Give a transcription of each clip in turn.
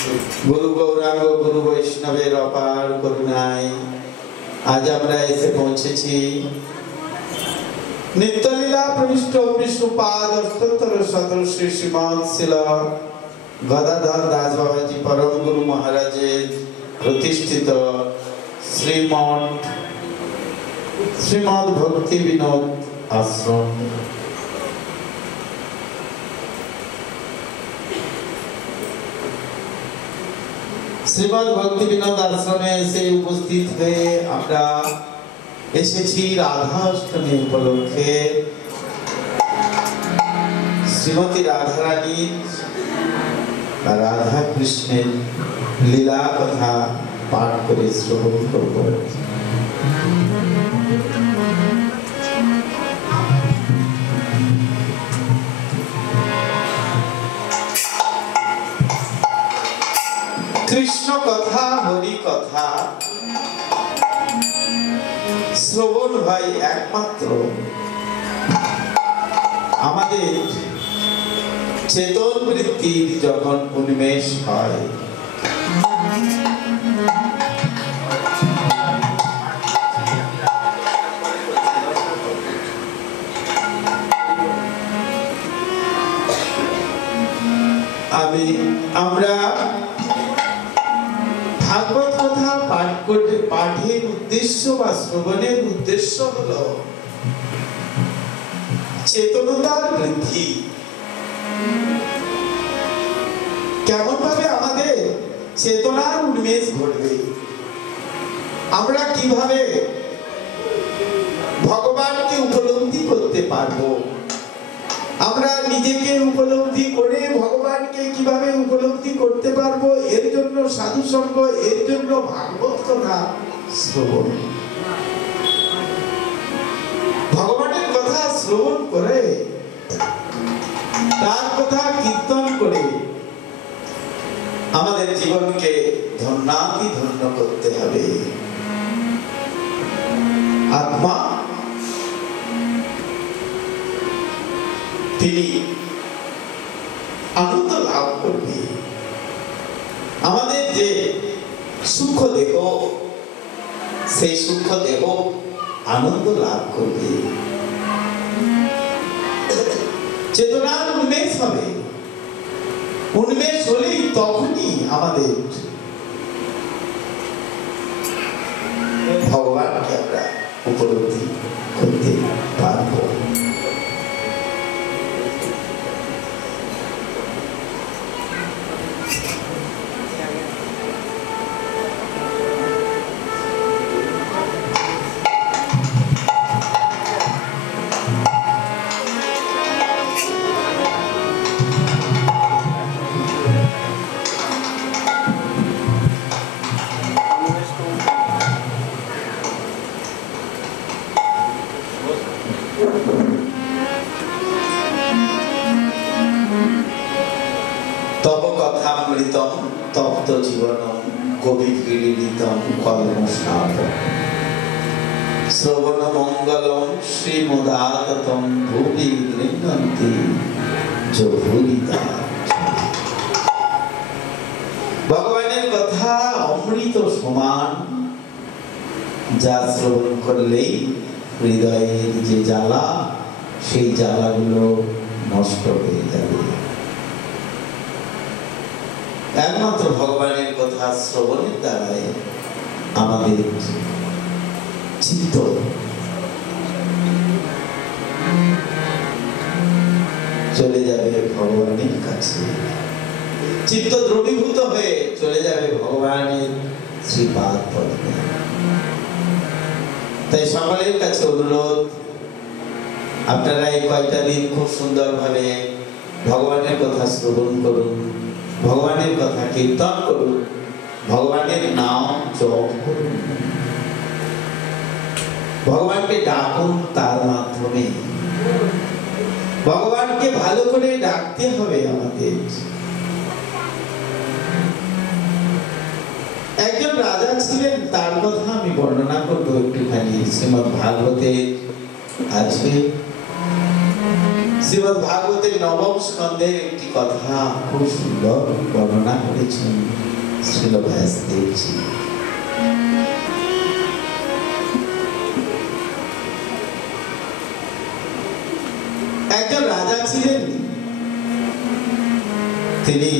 गुरु गौरांग गुरु वैष्णवेर अपार करुणाय आज আমরা এসে পৌঁছেছি নিত্যলীলা প্রবিষ্ট বিষ্ণুপাদ অষ্টোত্তর শতর শ্রী শ্রীমান শিল গদাধর দাস বাবাজি পরম গুরু মহারাজের প্রতিষ্ঠিত শ্রীমদ ভক্তি বিনোদ আশ্রম। শ্রীমদ ভক্তি বিনোদ আশ্রমে এসে উপস্থিত হয়ে আমরা এসেছি রাধা অষ্টমী উপলক্ষে শ্রীমতী রাধারানীর বা রাধা কৃষ্ণের লীলা কথা পাঠ করে শ্রবণ করব। কৃষ্ণ কথা হরি কথা শ্রবণ হয় একমাত্র আমাদের চেতন বৃত্তির যখন উন্মেষ হয়। আমরা ভাগবত কথা পাঠ করতে পাঠের উদ্দেশ্য বা শ্রবণের উদ্দেশ্য হলো চেতনতার বৃদ্ধি। কেমন ভাবে আমাদের চেতনার উন্মেষ ঘটবে, আমরা কিভাবে ভগবানকে উপলব্ধি করতে পারবো, আমরা নিজেকে উপলব্ধি করে ভগবানকে কিভাবে উপলব্ধি করতে পারবো, এর জন্য সাধু সঙ্গ, এর জন্য ভাগবত কথা শ্রবণ। ভগবানের কথা শ্রবণ করে তার কথা কীর্তন করে আমাদের জীবনকে ধন্যাতি ধন্য করতে হবে। আত্মা তিনি আনন্দ লাভ করবে। আমাদের যে সূক্ষ্ম দেহ, সেই সূক্ষ্ম দেহ আনন্দ লাভ করবে, চেতনার উন্মেষ হবে। উন্মেষ হলেই তখনই আমাদের ভগবানকে আমরা উপলব্ধি করতে পারব। তব কথামৃতম তপ্ত জীবনম কবিক্রীড়িতম কলমস্নাত শ্রবণ মঙ্গলম শ্রীমদাততম ভুবি গৃহন্তি জভুরিতা। ভগবানের কথা অমৃত সমান, যা শ্রবণ করলেই হৃদয়ের যে জ্বালা, সেই জ্বালাগুলো নষ্ট হয়ে যাবে। একমাত্র ভগবানের কথা শ্রবণের দ্বারাই আমাদের চিত্ত চলে যাবে ভগবানের কাছে, চিত্ত দ্রবীভূত হয়ে চলে যাবে ভগবানের শ্রীপাদ পদ্মে। তাই সকলের কাছে অনুরোধ, আপনারা এই কয়টা দিন খুব সুন্দরভাবে ভগবানের কথা শ্রবণ করুন, ভগবানের কথা কীর্তন করুন, ভগবানের নাম জপ করুন, ভগবানকে ডাকুন। তার মাধ্যমে ভগবানকে ভালো করে ডাকতে হবে আমাদের। একজন রাজা ছিলেন, তার কথা আমি বর্ণনা করবো একটুখানি। শ্রীমদ ভাগবতে আজকে শ্রীমদ ভাগবতের নবম স্কন্ধের একটি কথা খুব সুন্দর বর্ণনা করেছেন। শ্রীল ব্যাসদেবজি। একজন রাজা ছিলেন, তিনি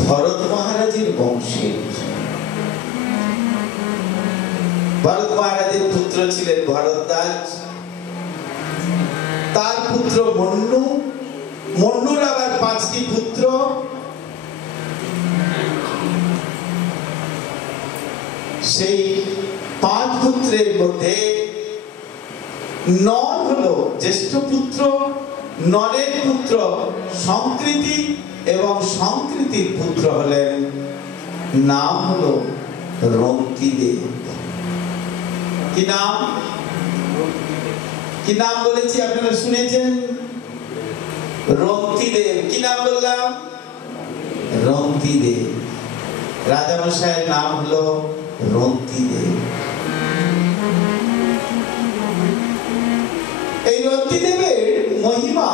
ভরত মহারাজের বংশের। ভরত মহারাজের পুত্র ছিলেন ভরদ্বাজ, তার পুত্র মন্নু, মন্নুর আবার 5টি পুত্র। সেই 5 পুত্রের মধ্যে নর হলো জ্যেষ্ঠ পুত্র, নরের পুত্র সংকৃতি, এবং সংকৃতির পুত্র হলেন, নাম হলো রন্তিদেব। কি নাম? কি নাম বলেছি আপনারা শুনেছেন? রন্তিদেব। কি নাম বললাম? রন্তিদেব। রাজামশাইয়ের নাম হলো রন্তিদেব। এই রন্তিদেবের মহিমা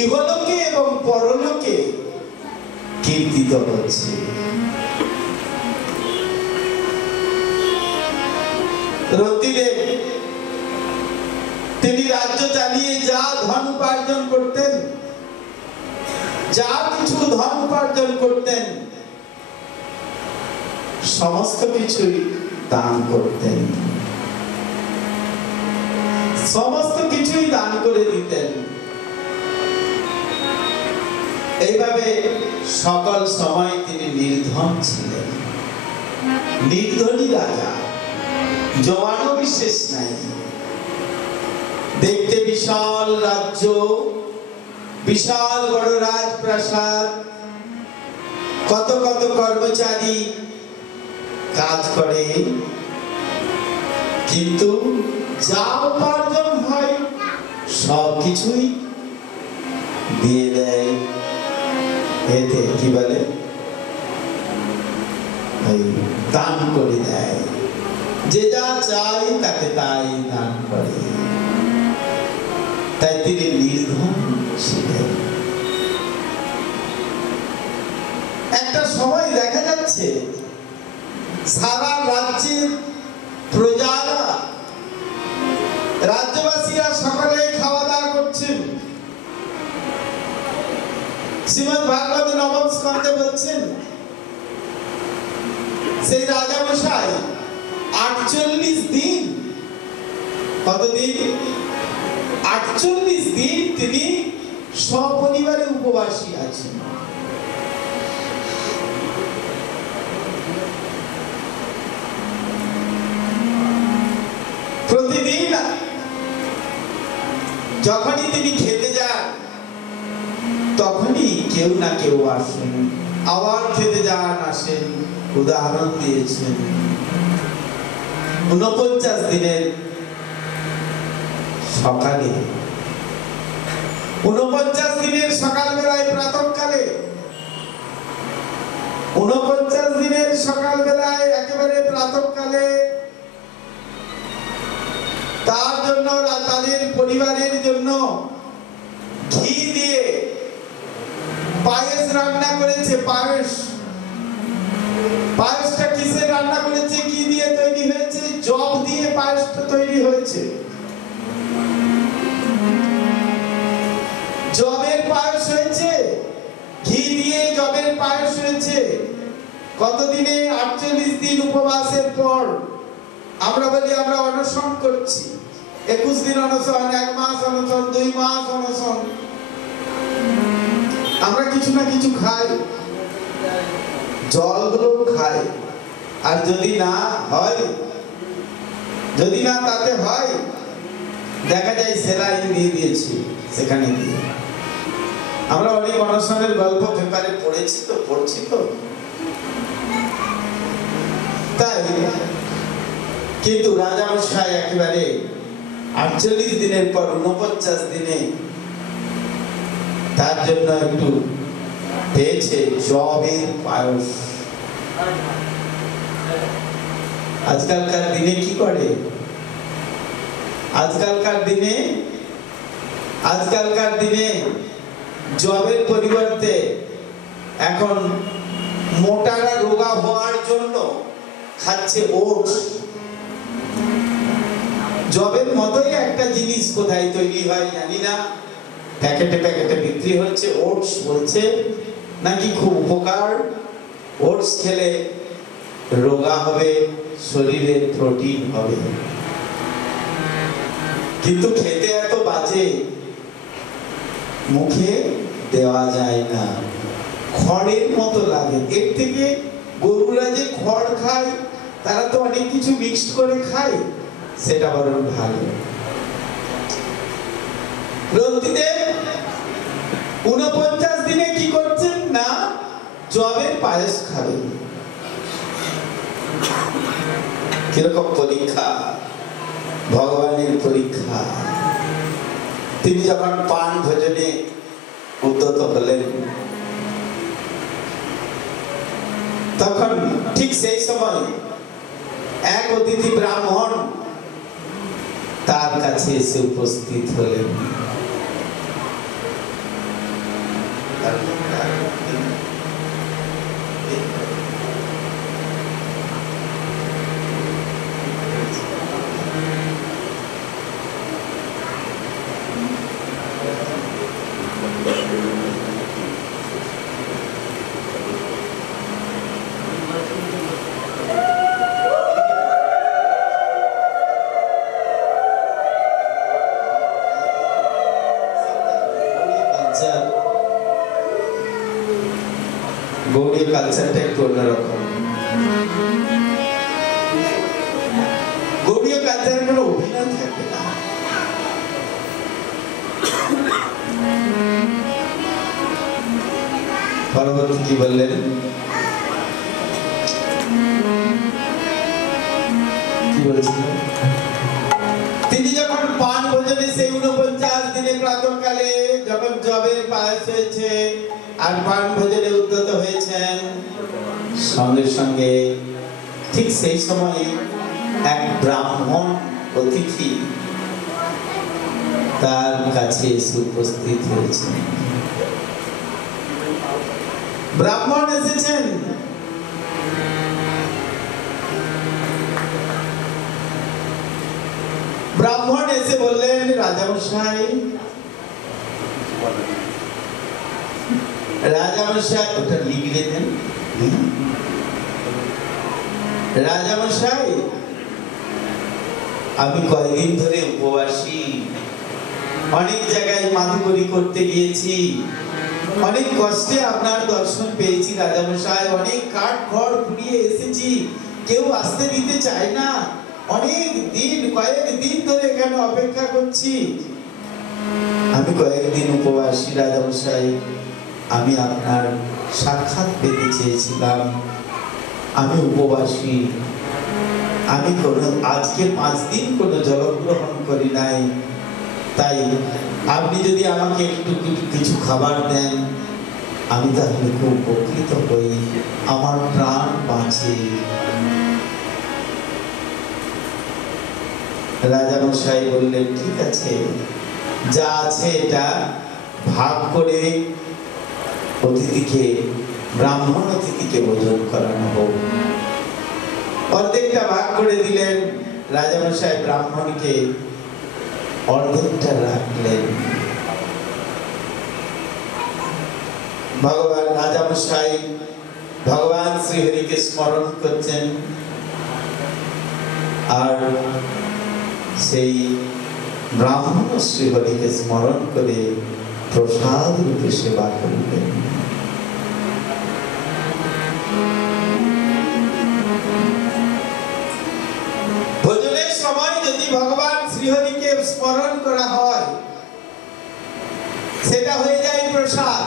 ইহলোকে এবং পরলোকে কীর্তিত হচ্ছে। রন্তিদেব তিনি রাজ্য চালিয়ে যা ধন উপার্জন করতেন, যা কিছু ধন উপার্জন করতেন, সমস্ত কিছুই দান করতেন, সমস্ত কিছুই দান করে দিতেন। এইভাবে সকল সময় তিনি নির্ধন ছিলেন, নির্ধনী রাজা, জমানো বিশেষ নাই। দেখতে বিশাল রাজ্য, বিশাল বড় রাজপ্রাসাদ, কত কত কর্মচারী কাজ করে, কিন্তু যা উপার্জন হয় সব কিছুই দিয়ে দেয়। এতে কি বলে? দান করে দেয়। যে যা চাই তাকে তাই দান করে। তাই তিনি নির্ধন ছিলেন। একটা সময় দেখা যাচ্ছে সারা রাজ্যের প্রজারা, রাজ্যবাসীরা সকলে খাওয়া দাওয়া করছেন। শ্রীমদ্ ভাগবত নবম স্কন্ধে বলছেন, সেই রাজামশাই 48 দিন, কতদিন? 48 দিন তিনি সপরিবারে উপবাসী আছেন। প্রতিদিন যখনই তিনি খেতে যান, তখনই কেউ না কেউ আসেন, আবার খেতে যান, আসেন। উদাহরণ দিয়েছেন 49 দিনের সকালে, 49 দিনের সকালবেলায়, প্রাতঃকালে, 49 দিনের সকালবেলায় একেবারে প্রাতঃকালে তার জন্য, তাদের পরিবারের জন্য ঘি দিয়ে পায়েস রান্না করেছে। পায়েসটা কিসে রান্না করেছে? কি দিয়ে তৈরি হয়েছে? জব দিয়ে পায়েসটা তৈরি হয়েছে। জবের পায়েস হয়েছে, ঘি দিয়ে জবের পায়েস হয়েছে। কতদিনে? 48 দিন উপবাসের পর। আমরা বলি আমরা অনশন করছি, 21 দিন অনশন, 1 মাস অনশন, 2 মাস অনশন। আমরা কিছু না কিছু খাই, জলগুলো খাই, আর যদি না হয়, যদি না তাতে হয়, দেখা যায় সেলাইন দিয়ে দিয়েছি সেখানে দিয়ে। আমরা অনেক অনশনের গল্প পেপারে পড়েছি তো, পড়ছি তো। তাই কিন্তু রাজামশাই একেবারে 48 দিনের পর 49 দিনে তার জন্য একটু পেয়েছে জবের পায়েস। আজকালকার দিনে কি করে? আজকালকার দিনে জবের পরিবর্তে এখন মোটারা রোগা হওয়ার জন্য খাচ্ছে ওটস। জবের মতোই একটা জিনিস কোথায় তৈরি হয় জানি না, প্যাকেটে প্যাকেটে বিক্রি হচ্ছে ওটস, বলছে নাকি খুব উপকার, ওটস খেলে রোগা হবে, শরীরে প্রোটিন হবে। কিন্তু খেতে এত বাজে, মুখে দেওয়া যায় না, খড়ের মতো লাগে। এর থেকে গরুরা যে খড় খায়, তারা তো অনেক কিছু মিক্সড করে খায়, সেটা বরং ভালো। রন্তিদেব 49 দিনে কি করছেন না, জবের পায়েস খাবেন। কিরকম পরীক্ষা, ভগবানের পরীক্ষা। তিনি যখন পান ভোজনে উদ্যত হলেন, তখন ঠিক সেই সময় এক অতিথি ব্রাহ্মণ তার কাছে এসে উপস্থিত হলেন। গৌড়ীয় কালচারটা একটু অন্যরকম। গৌড়ীয় কালচারে কোনো অভিনয় থাকে না। পরবর্তী কি বললেন, কি বলছিলেন? তিনি যখন পান ভোজনে সেই 49 দিনে প্রাতঃকালে যখন জবের পায়েস হয়েছে আর পান ভোজনে উদ্যত হয়েছেন, সঙ্গে সঙ্গে ঠিক সেই সময় এক ব্রাহ্মণ অতিথি তার কাছে এসে উপস্থিত হয়েছে। ব্রাহ্মণ এসেছেন, ব্রাহ্মণ এসে বললেন, রাজামশাই, রাজামশাই, ওটা লিখে দেন। রাজামশাই, আমি কয়েকদিন ধরে উপবাসী, অনেক জায়গায় মাধুকরী করতে গিয়েছি, অনেক কষ্টে আপনার দর্শন পেয়েছি রাজামশাই, অনেক কাঠ খড় পুড়িয়ে এসেছি, কেউ আসতে দিতে চায় না, অনেক দিন, কয়েকদিন ধরে এখানে অপেক্ষা করছি। আমি কয়েকদিন উপবাসী রাজামশাই, আমি আপনার সাক্ষাৎ পেতে চেয়েছিলাম, আমি উপবাসী, আমি আজকে 5 দিন কোনো জলগ্রহণ করি নাই, তাই আপনি যদি আমাকে একটু কিছু খাবার দেন, আমি তাহলে খুব উপকৃত হই, আমার প্রাণ বাঁচে। রাজামশাই বললেন, ঠিক আছে, যা আছে এটা ভাগ করে অতিথিকে, ব্রাহ্মণ অতিথিকে ভোজন করানো হোক। অর্ধেকটা ভাগ করে দিলেন রাজামশাই, ব্রাহ্মণকে অর্ধেকটা রাখলেন। ভগবান রাজামশাই ভগবান শ্রীহরিকে স্মরণ করছেন আর সেই ব্রাহ্মণ শ্রীহরিকে স্মরণ করে প্রসাদ রূপে সেবা করলেন। ভোজনের সময় যদি ভগবান শ্রীহরিকে স্মরণ করা হয়, সেটা হয়ে যায় প্রসাদ,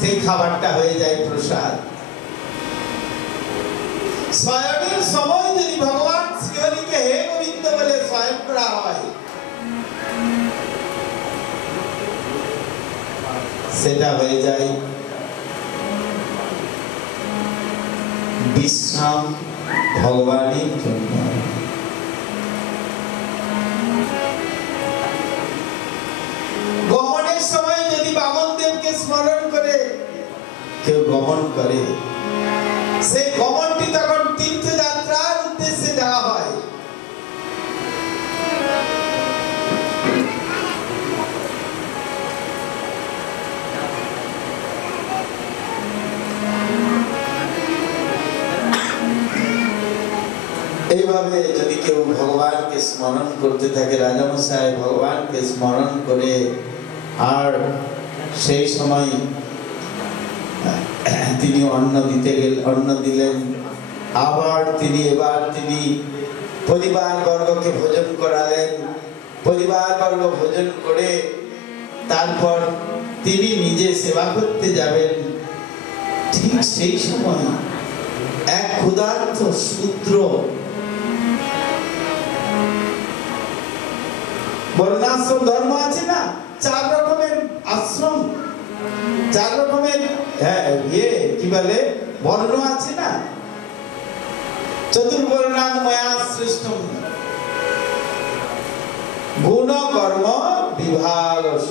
সেই খাবারটা হয়ে যায় প্রসাদ। শয়নের সময় যদি ভগবান শ্রীহরিকে হে গোবিন্দ বলে শয়ন করা হয়, সেটা হয়ে যায় বিশ্রাম ভগবানের জন্য। গমনের সময় যদি বামন দেবকে স্মরণ করে কেউ গমন করে, সেই গমনটি তখন তীর্থযাত্রার উদ্দেশ্যে যাওয়া হয়। এইভাবে যদি কেউ ভগবানকে স্মরণ করতে থাকে, রাজামশাই ভগবানকে স্মরণ করে, আর সেই সময় তিনি অন্ন দিলেন, আবার এবার তিনি পরিবারবর্গকে ভোজন করালেন। পরিবারবর্গ ভোজন করে তারপর তিনি নিজে সেবা করতে যাবেন। ঠিক সেই সময় এক ক্ষুধার্ত শূদ্র, বর্ণাশ্রম ধর্ম আছে না, 4 রকমের আশ্রম, 4 রকমের কি বলে বর্ণ আছে না, চতুর্বর্ণাং ময়া সৃষ্টম গুণ কর্ম বিভাগস।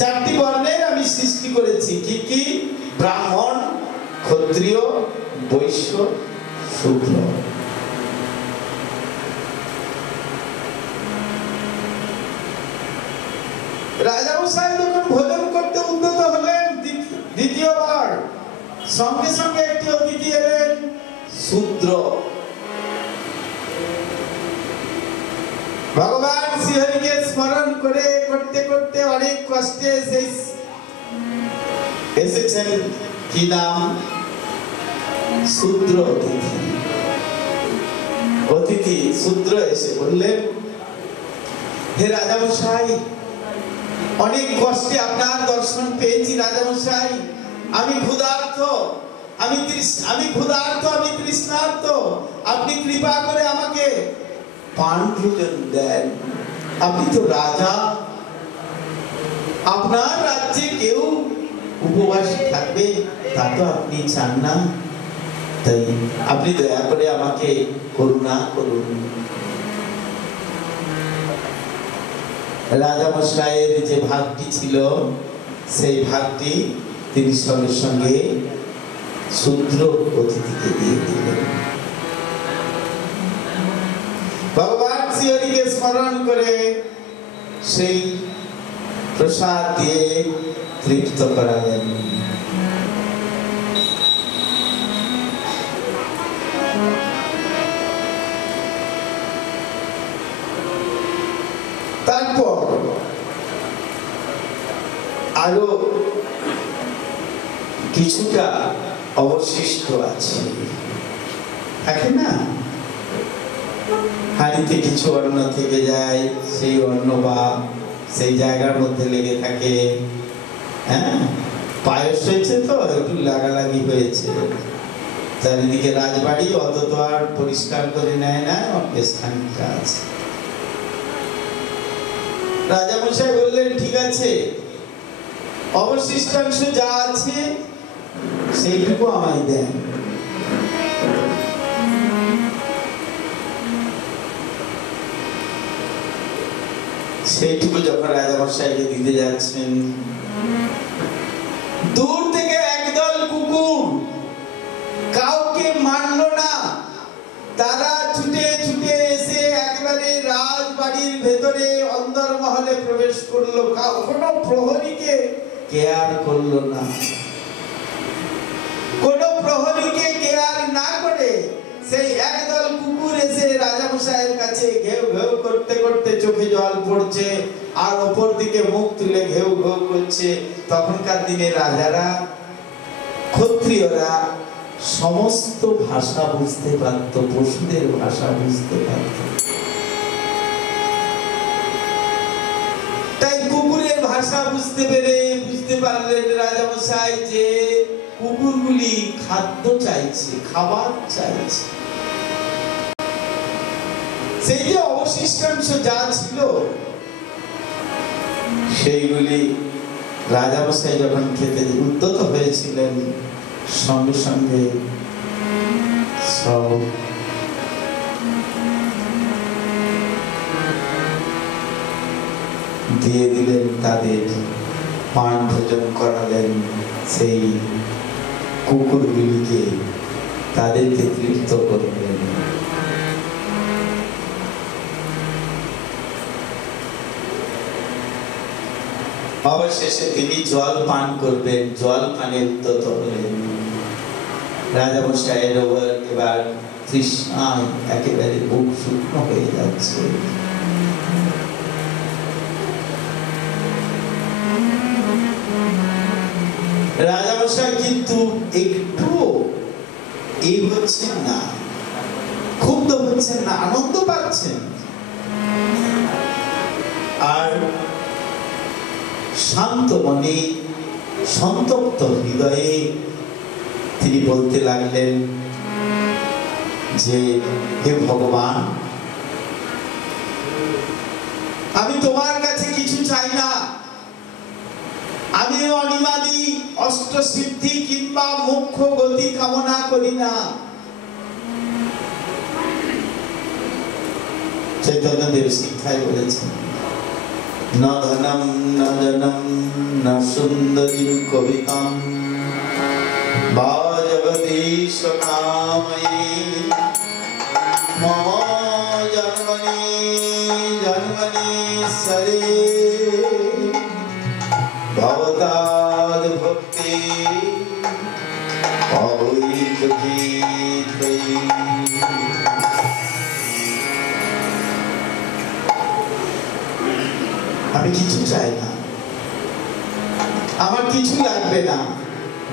4টি বর্ণের আমি সৃষ্টি করেছি। কি কি? ব্রাহ্মণ, ক্ষত্রিয়, বৈশ্য, শূদ্র। রাজামশাই যখন ভোজন করতে উদ্যত হলেন দ্বিতীয়বার, সঙ্গে সঙ্গে একটি অতিথি এলেন, শূদ্র। ভগবান শ্রীহরিকে স্মরণ করে করতে করতে অনেক কষ্টে এসেছেন। কি নাম? শূদ্র অতিথি। অতিথি শূদ্র এসে বললেন, হে রাজামশাই, অনেক কষ্টে আপনার দর্শন পেয়েছি রাজামশাই। আমি ক্ষুধার্ত, আমি তৃষ্ণার্ত। আপনি কৃপা করে আমাকে পান ভোজন দেন। আপনি তো রাজা, আপনার রাজ্যে কেউ উপবাসী থাকবে তা তো আপনি চান না, তাই আপনি দয়া করে আমাকে করুণা করুন। রাজামশাইয়ের যে ভাগটি ছিল, সেই ভাগটি তিনি সঙ্গে সঙ্গে শূদ্র অতিথিকে দিয়ে দিলেন। ভগবান শ্রীহরিকে স্মরণ করে সেই প্রসাদ দিয়ে তৃপ্ত করালেন। তারপর আরো কিছুটা অবশিষ্ট আছে, থাকে না, হাঁড়িতে কিছু অন্ন থেকে যায়, সেই অন্ন বা সেই জায়গার মধ্যে লেগে থাকে। হ্যাঁ, পায়েস হয়েছে তো একটু লাগালাগি হয়েছে, চারিদিকে রাজবাড়ি, অত তো আর পরিষ্কার করে নেয় না, বেশ খানিকটা আছে। রাজামশাই বললেন, ঠিক আছে, অবশিষ্টাংশ যা আছে সেইটুকু আমায় দেন। সেইটুকু যখন রাজামশাইকে দিতে যাচ্ছেন, দূর থেকে একদল কুকুর কাউকে মারল না, তারা ছুটে ছুটে এসে একেবারে রাজবাড়ির ভেতরে অন্দরমহলে প্রবেশ করলো। কোনো প্রহরীকে কেয়ার করলো না। কোন প্রহরীকে কেয়ার না করে সেই একদল কুকুর এসে রাজামশাইয়ের কাছে ঘেউ ঘেউ করতে করতে চোখে জল পড়ছে, আর ওপর দিকে মুখ তুলে ঘেউ ঘেউ করছে। তখনকার দিনে রাজারা, ক্ষত্রিয়রা সমস্ত ভাষা বুঝতে পারত, পশুদের ভাষা বুঝতে পারত। তাই কুকুরের ভাষা বুঝতে পারলেন রাজামশাই যে কুকুরগুলি খাদ্য চাইছে, খাবার চাইছে। সেই যে অবশিষ্টাংশ যা ছিল সেইগুলি রাজামশাই যখন খেতে উদ্যত হয়েছিলেন, সঙ্গে সঙ্গে সব দিয়ে দিলেন, তাদের পান ভোজন করালেন। সেই কুকুরগুলিকে তাদেরকে তৃপ্ত করবেন। অবশেষে তিনি জল পান করবেন। জল পানে উদ্যত হলেন। রাজামশাইয়ের এবার তৃষ্ণায় একেবারে বুক শুকনো হয়ে যাচ্ছে। রাজামশাই কিন্তু একটু এই হচ্ছেন না, ক্ষুব্ধ হচ্ছেন না, আনন্দ পাচ্ছেন। আর শান্ত মনে, সন্তপ্ত হৃদয়ে তিনি বলতে লাগলেন যে, হে ভগবান, আমি তোমার কাছে কিছু চাই না। আমি অনিমাদি অষ্টসিদ্ধি কিংবা মোক্ষ গতি কামনা করি না। চৈতন্যদেব শিক্ষায় বলেছেন, না ধনম না জনম না সুন্দরী কবিতাম বা জগদীশ কাময়ে মম জন্মনি জন্মনি সরে ভবতাদ ভক্তি অবৈতকীর্তৈ। আমি কিছু চাই না, আমার কিছু লাগবে না।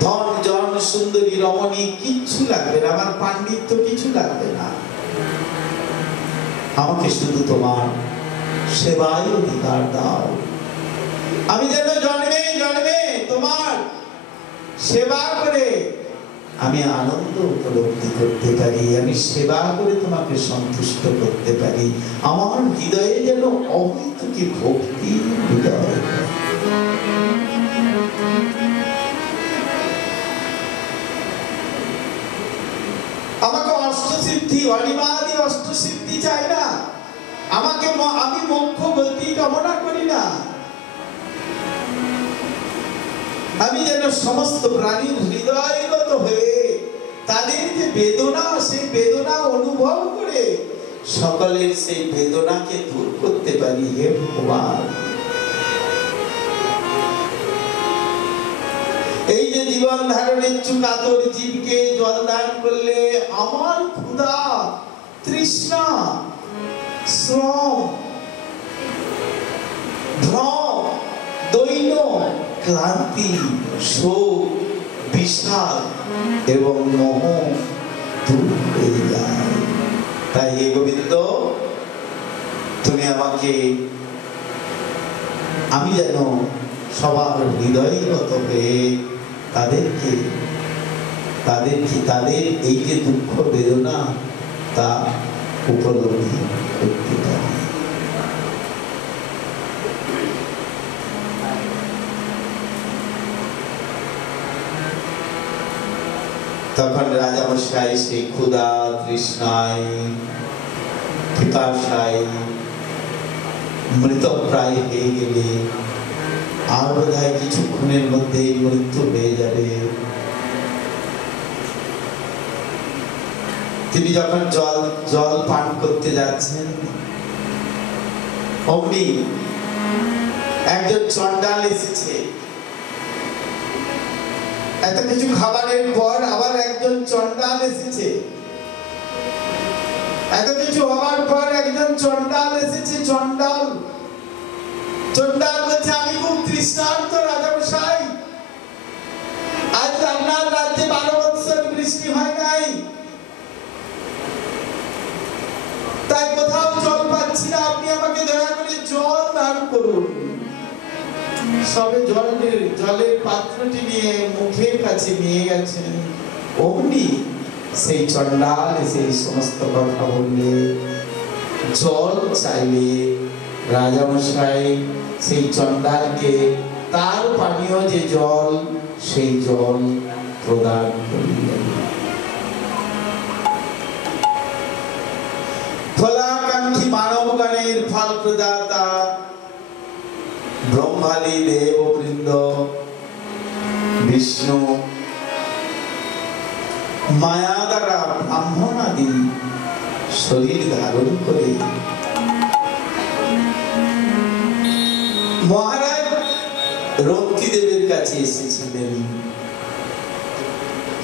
ধন জন সুন্দরী রমণী কিচ্ছু লাগবে না, আমার পাণ্ডিত্য কিছু লাগবে না। আমাকে শুধু তোমার সেবায় অধিকার দাও। আমি যেন জন্মে জন্মে তোমার সেবা করে আমি আনন্দ উপলব্ধি করতে পারি, আমি সেবা করে তোমাকে সন্তুষ্ট করতে পারি। আমার হৃদয়ে যেন অহৈতুকী ভক্তি হৃদয়। আমাকে অষ্টসিদ্ধি, অনিমাদি অষ্টসিদ্ধি চাই না। আমি মোক্ষ গতি কামনা করি না। আমি যেন সমস্ত প্রাণীর হৃদয়গত হয়ে তাদের যে বেদনা, সেই বেদনা অনুভব করে সকলের সেই বেদনাকে দূর করতে পারি। হে ভগবান, এই যে জীবন ধারণের চুকাতর জীবকে জল দান করলে আমার ক্ষুধা, তৃষ্ণা, শ্রম, ভ্রম, দৈন্য, ক্লান্তি, শোক, বিষাদ এবং মোহ দূর হয়ে যায়। তাই হে গোবিন্দ, তুমি আমাকে, আমি যেন সবার হৃদয়গত হয়ে তাদেরকে তাদের এই যে দুঃখ বেদনা তা উপলব্ধি করতে পারি। তখন রাজামশাই সেই ক্ষুধা, তৃষ্ণায়, পিপাসায় মৃতপ্রায় হয়ে গেলে, আর বোধহয় কিছুক্ষণের মধ্যে মৃত্যু হয়ে যাবে। তিনি যখন জল পান করতে যাচ্ছেন, অমনি একজন চণ্ডাল এসেছে। এত কিছু খাবারের পর আবার একজন চণ্ডাল এসেছে। এত কিছু হওয়ার পর একজন চণ্ডাল এসেছে। চণ্ডাল বলছে, আমি খুব তৃষ্ণার্ত রাজামশাই। আজ আপনার রাজ্যে 12 বৎসর বৃষ্টি হয় নাই, তাই কোথাও জল পাচ্ছি না। আপনি আমাকে দয়া করে জল দান করুন। সবে জলের পাত্রটি নিয়ে মুখের কাছে নিয়ে গেছেন, অমনি সেই চণ্ডাল সেই সমস্ত কথা বললে। জল চাইলে রাজামশাই সেই চণ্ডালকে তার পানীয় যে জল, সেই জল প্রদান করলেন। ফলাকাঙ্ক্ষী মানবগণের ফল প্রদাতা ব্রহ্মাদি দেববৃন্দ, বিষ্ণু মায়া দ্বারা ব্রাহ্মণ আদি শরীর ধারণ করে মহারাজ রক্তিদেবের কাছে এসেছিলেন।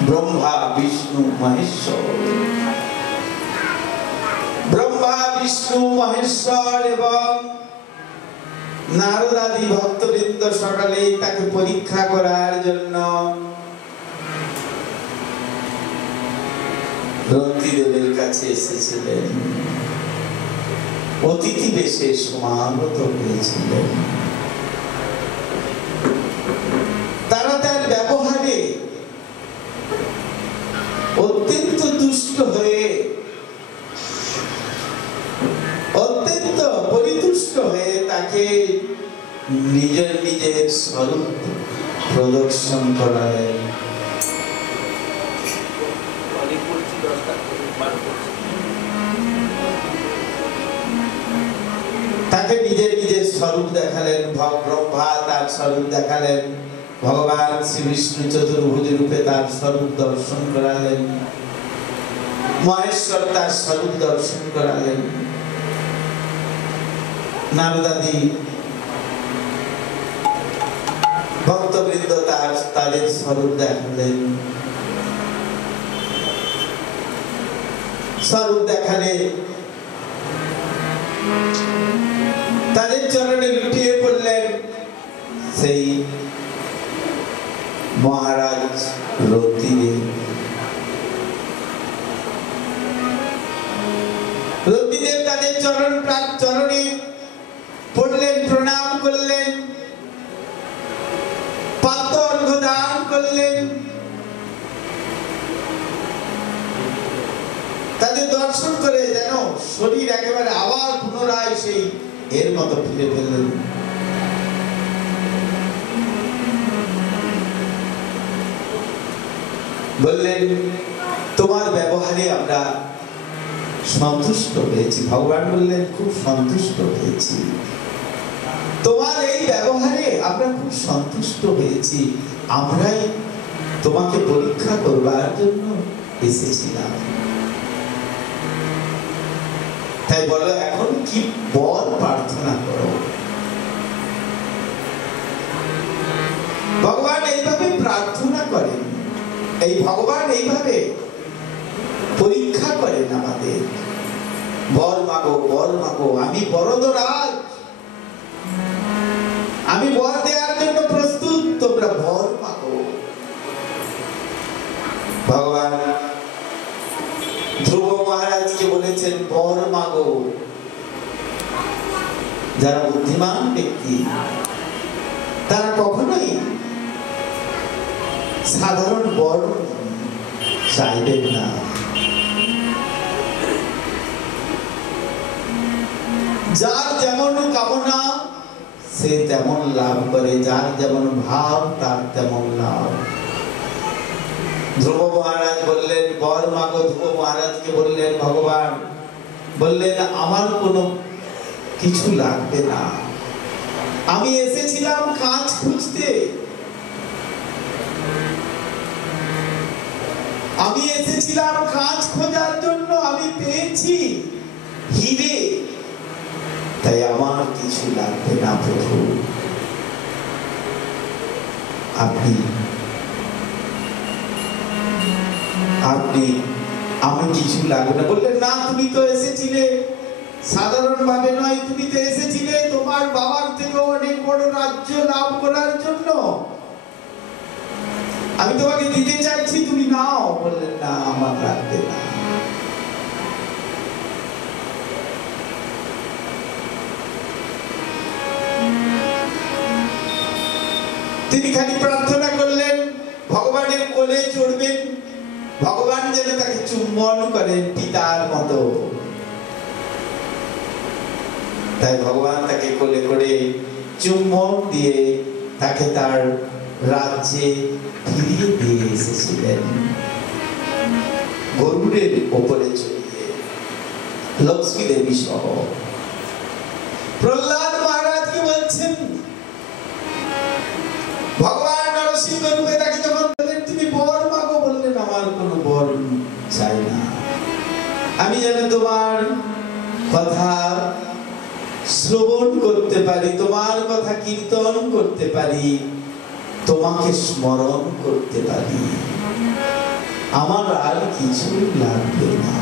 ব্রহ্মা বিষ্ণু মহেশ্বর, ব্রহ্মা বিষ্ণু মহেশ্বর এবং নারদ আদি ভক্তবৃন্দ সকালে তাকে পরীক্ষা করার জন্য রক্তিদেবের কাছে এসেছিলেন। অতিথি বেশে সমাগত হয়েছিলেন। তারা তার ব্যবহারে অত্যন্ত তুষ্ট হয়ে, অত্যন্ত পরিতুষ্ট হয়ে তাকে নিজের নিজের স্বরূপ প্রদর্শন করালেন। তাকে নিজের নিজের স্বরূপ দেখালেন। ব্রহ্মা তার স্বরূপ দেখালেন, ভগবান শ্রী বিষ্ণু চতুর্ভুজ রূপে তার স্বরূপ দর্শন করালেন, মহেশ্বর তার স্বরূপ দর্শন করালেন, নারদাদি ভক্তবৃন্দ তাদের স্বরূপ দেখালেন। স্বরূপ দেখালে তাদের চরণে লুটিয়ে পড়লেন সেই মহারাজ রক্তিদেব। রক্তিদেব তাদের চরণে পড়লেন, প্রণাম করলেন, পাত্র অর্ঘ্য দান করলেন। তাদের দর্শন করে যেন শরীর একেবারে আবার পুনরায় সেই এর মতো ফিরে ফেললেন। বললেন, তোমার ব্যবহারে আমরা সন্তুষ্ট হয়েছি। ভগবান বললেন, খুব সন্তুষ্ট হয়েছি, তোমার এই ব্যবহারে আমরা খুব সন্তুষ্ট হয়েছি। আমরাই তোমাকে পরীক্ষা করবার জন্য এসেছিলাম। তাই বলো, এখন কি বর প্রার্থনা করো। ভগবান এইভাবে প্রার্থনা করেন, এই ভগবান এইভাবে পরীক্ষা করেন আমাদের। বর মাগো, বর মাগো, আমি বরদরাজ, আমি বর দেওয়ার জন্য প্রস্তুত, তোমরা বর মাগো। ভগবান ধ্রুব মহারাজকে বলেছেন, বর মাগো। যারা বুদ্ধিমান ব্যক্তি তারা কখনোই সাধারণ বর চাইবেন না। যার যেমন কামনা সে তেমন লাভ করে, যার যেমন ভাব তার তেমন লাভ। ধ্রুব মহারাজ বললেন, বর মাগো। ধ্রুব মহারাজকে বললেন ভগবান, বললেন, আমার কোনো কিছু লাগবে না, আমি এসেছিলাম কাজ খুঁজতে, আমি এসেছিলাম কাজ খোঁজার জন্য, আমি পেয়েছি হিরে, তাই আমার কিছু লাগবে না প্রভু। আপনি আমি কিছু লাগবে না। বললেন, না, তুমি তো এসেছিলে সাধারণ ভাবে নয়, তুমি তো এসেছিলে তোমার বাবার থেকে অনেক বড় রাজ্য লাভ করার জন্য, আমি তোমাকে দিতে চাইছি, তুমি নাও। বললেন, না, আমার লাগবে না। তিনি খালি প্রার্থনা করলেন ভগবানের কোলে চড়বেন, ভগবান যেন তাকে চুম্বন করেন পিতার মতো। তাই ভগবান তাকে কোলে করে চুম্বন দিয়ে তাকে তার রাজ্যে ফিরিয়ে দিয়ে এসেছিলেন, গরুড়ের ওপরে চড়িয়ে, লক্ষ্মী দেবী সহ। প্রহ্লাদ মহারাজকে বলছেন, ভগবান নরসিংহ রূপে তাকে যখন বললেন, তুমি বর মাগো, বললেন, আমার কোনো বর চাই না। আমি যেন তোমার কথা শ্রবণ করতে পারি, তোমার কথা কীর্তন করতে পারি, তোমাকে স্মরণ করতে পারি, আমার আর কিছু লাগবে না।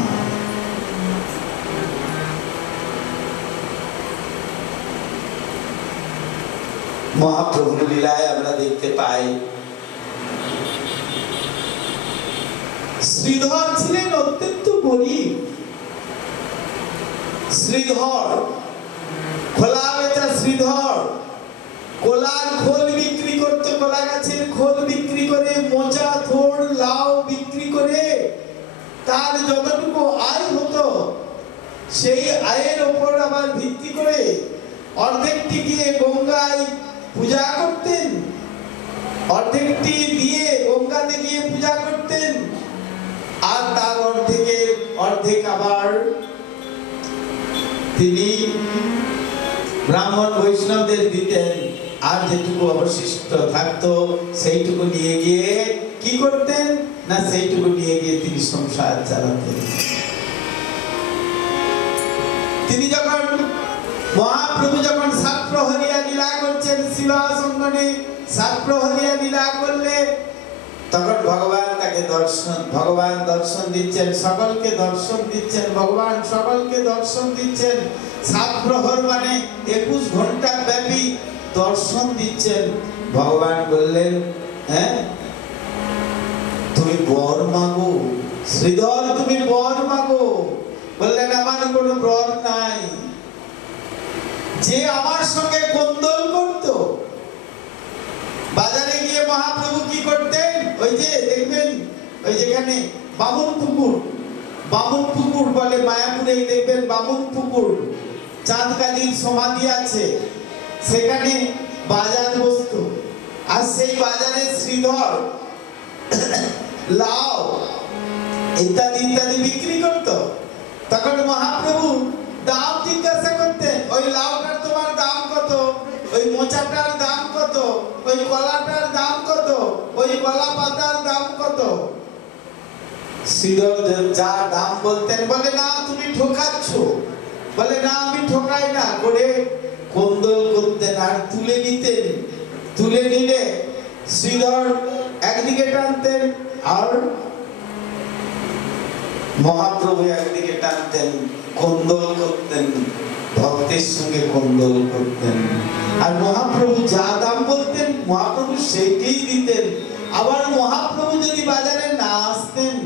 মহাপ্রভুর লীলায় আমরা দেখতে পাই শ্রীধর ছিলেন অত্যন্ত গরিব। শ্রীধর খোলা বেচা শ্রীধর কলার খোল বিক্রি করতো, কলা গাছের খোল বিক্রি করে, মোচা থোড় লাউ বিক্রি করে তার যতটুকু আয় হতো সেই আয়ের উপর আবার ভিত্তি করে অর্ধেকটি গিয়ে গঙ্গায় পূজা করতেন, অর্ধেকটি দিয়ে গঙ্গাতে গিয়ে পূজা করতেন, আর তার অর্ধেক আবার তিনি ব্রাহ্মণ বৈষ্ণবদের দিতেন, আর যেটুকু অবশিষ্ট থাকতো সেইটুকু নিয়ে গিয়ে কি করতেন না, সেইটুকু নিয়ে গিয়ে তিনি সংসার চালাতেন। তিনি যখন মহাপ্রভু যখন সাত প্রহরিয়া লীলা করছেন শিবাসঙ্গনে, সাত প্রহরিয়া লীলা করলে তখন ভগবান দর্শন দিচ্ছেন, সকলকে দর্শন দিচ্ছেন, ভগবান সকলকে দর্শন দিচ্ছেন। সাত প্রহর মানে 21 ঘন্টা ব্যাপী দর্শন দিচ্ছেন। ভগবান বললেন, হ্যাঁ তুমি বর মাগো শ্রীধর, তুমি বর মাগো। বললেন আমার কোনো বর নাই। যে আমার সঙ্গে কোন্দল করতো, বাজারে গিয়ে মহাপ্রভু কি করতেন, ওই যে দেখবেন ওই যেখানে বামুন পুকুর বলে মায়াপুরে, দেখবেন বামুন পুকুর, চাঁদ কাজীর সমাধি আছে, সেখানে বাজার বসতো। আর সেই বাজারে শ্রীধর লাউ ইত্যাদি ইত্যাদি বিক্রি করতো। তখন মহাপ্রভু দাম জিজ্ঞাসা করতেন, ওই লাউটার তোমার দাম কত, ওই মোচাটার দাম কত, ওই কলাটার দাম কত, ওই কলা পাতার দাম কত। শ্রীধর যা দাম বলতেন, বলে না তুমি ঠকাচ্ছ, বলে না আমি ঠকাই না, করে কোন্দল করতেন আর তুলে নিতেন। তুলে নিলে শ্রীধর একদিকে টানতেন আর মহাপ্রভু একদিকে টানতেন, কোন্দল করতেন, ভক্তের সঙ্গে কোন্দল করতেন। আর মহাপ্রভু যা দাম বলতেন মহাপ্রভু সেইটাই দিতেন। আবার মহাপ্রভু যদি বাজারে না আসতেন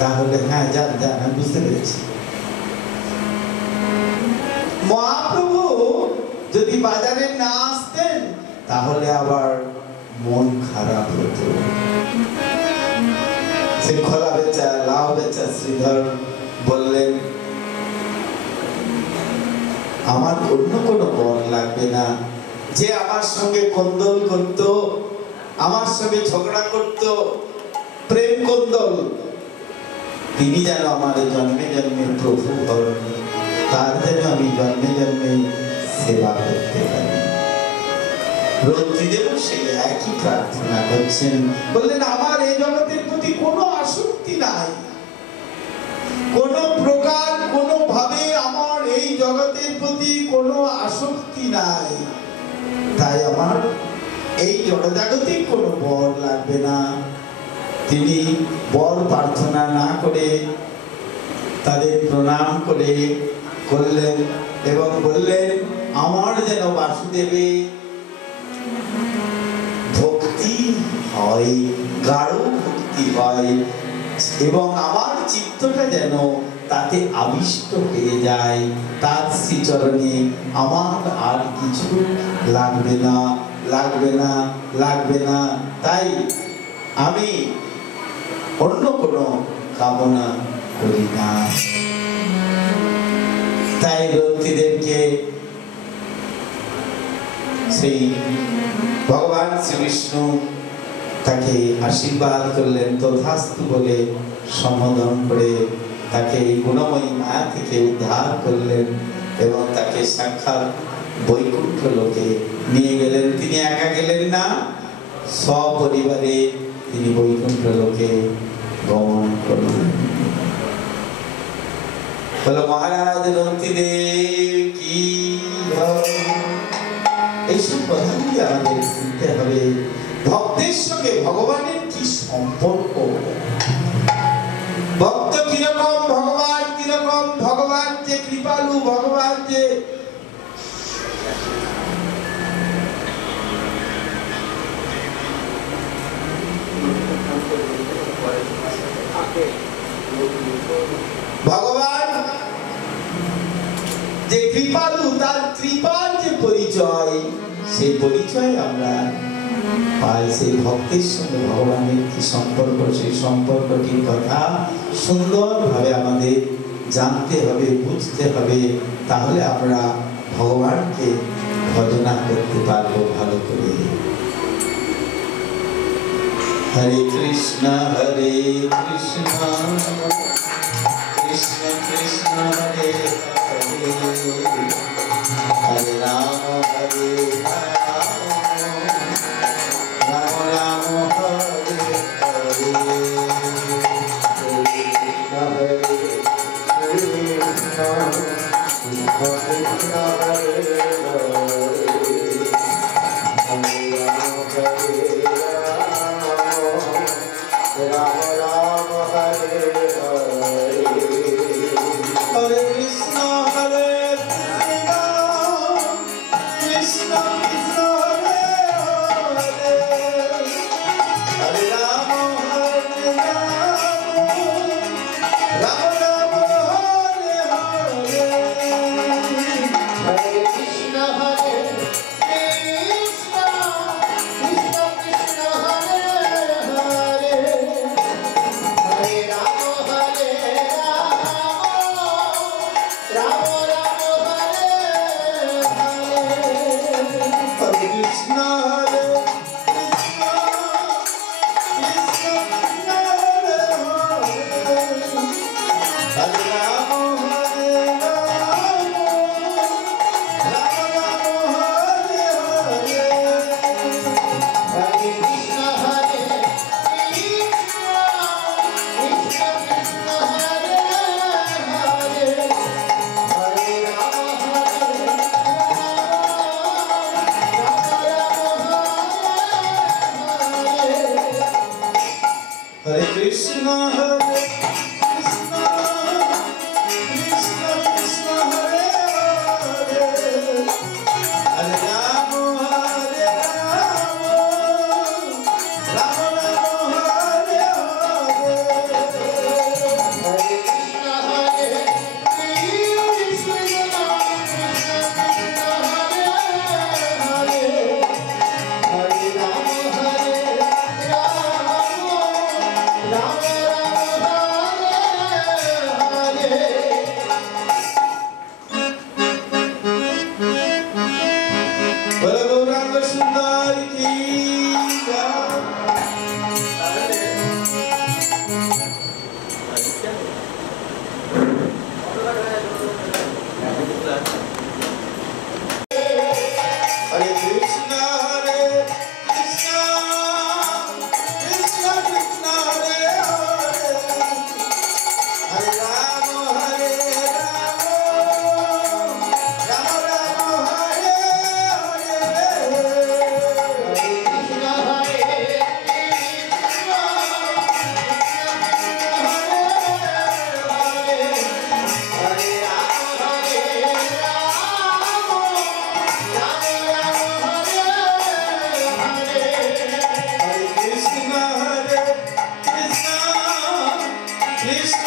তাহলে হ্যাঁ যান যান আমি বুঝতে পেরেছি, মহাপ্রভু যদি বাজারে না আসতেন তাহলে আবার মন খারাপ হতো। সে খোলা বেচা লাউ বেচা শ্রীধর বললেন, আমার অন্য কোনো বর লাগবে না। যে আমার সঙ্গে কোন্দল করত, আমার সঙ্গে ঝগড়া করত, প্রেম কোন্দল, তিনি যেন আমার জন্মে জন্মে প্রভু হন, তার যেন আমি জন্মে জন্মে সেবা করতে পারি। রন্ত্রীদেব সেই একই প্রার্থনা করছেন। বললেন আমার এই জগতের প্রতি কোনো আসক্তি নাই, কোনো প্রকার কোনো ভাবে আমার এই জগতের প্রতি কোনো আসক্তি নাই, তাই আমার এই জড়জাগতিক কোনো বর লাগবে না। তিনি বর প্রার্থনা না করে তাদের প্রণাম করলেন এবং বললেন আমার যেন বাসুদেবে ভক্তি হয়, গাঢ় ভক্তি হয় এবং আমার চিত্তটা যেন তাতে আবিষ্ট হয়ে যায়, তার শ্রীচরণে আমার আর কিছু লাগবে না, লাগবে না, লাগবে না। তাই আমি অন্য কোনো কামনা করি না। তাই রন্ত্রীদেবকে সেই ভগবান শ্রীবিষ্ণু তাকে আশীর্বাদ করলেন, তথাস্তু বলে সম্বোধন করে তাকে গুণময়ী মায়া থেকে উদ্ধার করলেন এবং তাকে সাক্ষাৎ বৈকুণ্ঠ লোকে নিয়ে গেলেন। তিনি একা গেলেন না, সপরিবারে তিনি বৈকুণ্ঠ লোকে গমন করুন। বলো মহারাজ রন্তিদেব কি জয়। এইসব কথাগুলি আমাদের শুনতে হবে। ভক্তের সঙ্গে ভগবানের কি সম্পর্ক, ভক্ত কিরকম, ভগবান কিরকম, ভগবান যে কৃপালু, ভগবান যে ভগবান যে কৃপালু, তার কৃপার যে পরিচয়, সেই পরিচয় আমরা পাই। সেই ভক্তের সঙ্গে ভগবানের কি সম্পর্ক, সেই সম্পর্কটির কথা সুন্দরভাবে আমাদের জানতে হবে, বুঝতে হবে। তাহলে আমরা ভগবানকে ভজনা করতে পারবো ভালো করে। হরে কৃষ্ণ হরে কৃষ্ণ কৃষ্ণ কৃষ্ণ হরে হরে, হরে রাম হরে রাম, রাম রাম হরে হরে, হরে কৃষ্ণ কৃষ্ণ কৃষ্ণ হরে হরে, হরে রাম হরে রাম, রাম হরে হরে, হরে কৃষ্ণ হরে কৃষ্ণ কৃষ্ণ কৃষ্ণ হরে হরে, হরে রাম হরে রাম, রাম রাম হরে হরে, হরে কৃষ্ণ হরে কৃষ্ণ কৃষ্ণ কৃষ্ণ হরে হরে, হরে রাম হরে রাম, রাম রাম হরে হরে, হরে কৃষ্ণ হরে কৃষ্ণ কৃষ্ণ কৃষ্ণ হরে হরে, হরে রাম হরে রাম, রাম রাম হরে হরে, হরে কৃষ্ণ হরে কৃষ্ণ কৃষ্ণ কৃষ্ণ হরে হরে, হরে রাম হরে রাম, রাম রাম হরে হরে, হরে কৃষ্ণ হরে কৃষ্ণ কৃষ্ণ কৃষ্ণ হরে হরে, হরে রাম হরে রাম, রাম রাম হরে হরে, হরে কৃষ্ণ হরে কৃষ্ণ কৃষ্ণ কৃষ্ণ হরে হরে, হরে রাম হরে রাম, রাম রাম হরে হরে। বলো গৌরাঙ্গ সুন্দর কি জয়। হরে কৃষ্ণ হরে কৃষ্ণ কৃষ্ণ কৃষ্ণ হরে হরে, হরে রাম হরে রাম, রাম রাম হরে হরে, হরে কৃষ্ণ হরে কৃষ্ণ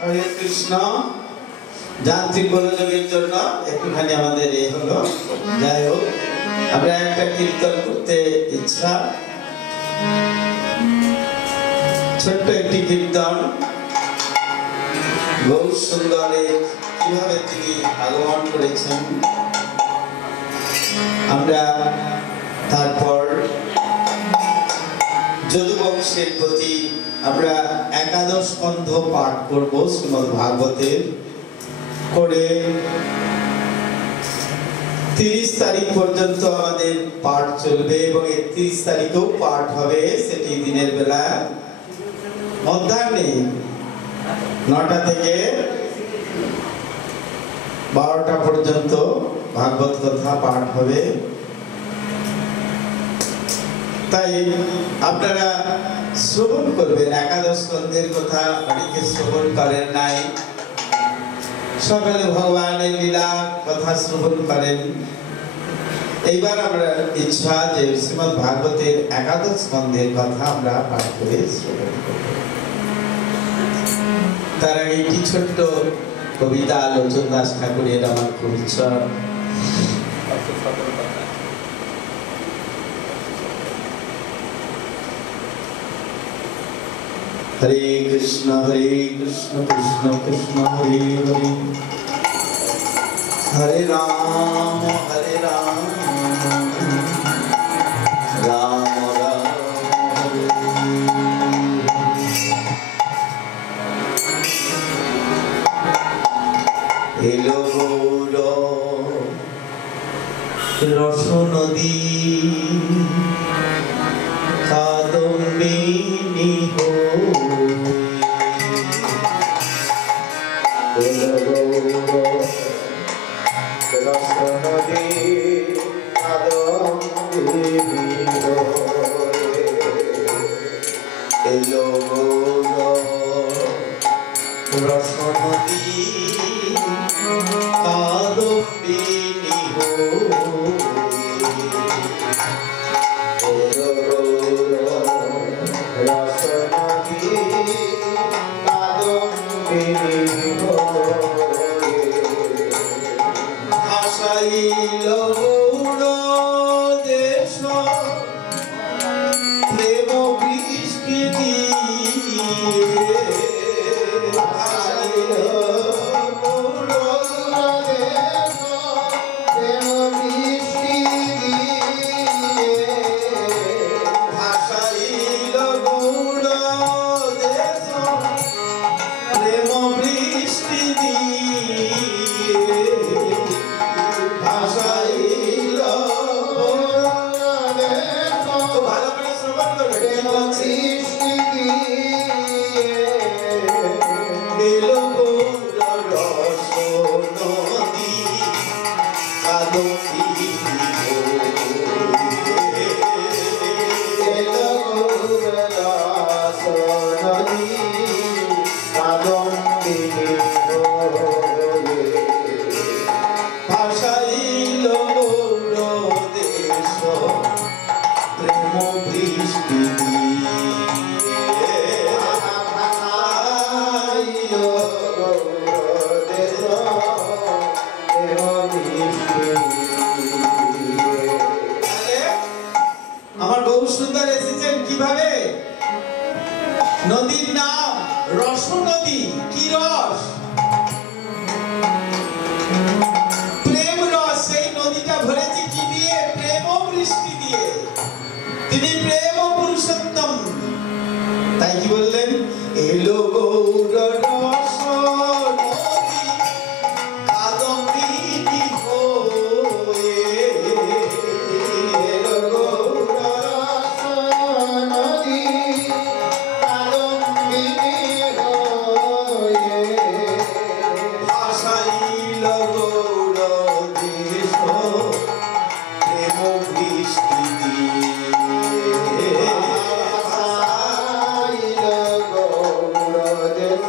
হরে কৃষ্ণ। যান্ত্রিক গোলযোগের জন্য একটুখানি আমাদের এই হলো। যাই হোক, আমরা একটা কীর্তন করতে ইচ্ছা। ছোট্ট একটি কীর্তন বহু সুন্দরে কিভাবে তিনি আগমন করেছেন। আমরা তারপর যদুবংশের প্রতি আমরা একাদশ স্কন্ধ পাঠ করব শ্রীমদ্ ভাগবতের করে 30 তারিখ পর্যন্ত আমাদের পাঠ চলবে এবং 31 তারিখেও পাঠ হবে। সেটি দিনের বেলা মধ্যাহ্নে 9টা থেকে 12টা পর্যন্ত ভাগবত কথা পাঠ হবে। তাই আপনারা শ্রবণ করবেন। একাদশ স্কন্ধের কথা অনেকে শ্রবণ করেন নাই, সকালে ভগবানের লীলা কথা শ্রবণ করেন। এইবার আমরা ইচ্ছা যে শ্রীমদ্ ভাগবতের একাদশ স্কন্ধের কথা আমরা পাঠ করে শ্রবণ করব। তার আগে একটি ছোট্ট কবিতা লোচন দাস ঠাকুরের আমার খুব ইচ্ছা। হরে কৃষ্ণ কৃষ্ণ কৃষ্ণ হরে হরে, হরে রাম রাম রাম হরে। এলো গৌর রস নদী কাদম্বিনী আমার বহু সুন্দর এসেছেন। কিভাবে? নদীর নাম রস নদী। কি রস? প্রেম রস। সেই নদীটা ভরেছে কি দিয়ে? প্রেম বৃষ্টি দিয়ে। তিনি প্রেম পুরুষোত্তম। তাই কি বললেন? এলো গৌর রস নদী কাদম্বিনী হয়ে। এলো গৌর রস নদী কাদম্বিনী হয়ে। ভাসাইল গৌর দেশ প্রেম বৃষ্টি দিয়ে। ভাসাইল গৌর দেশ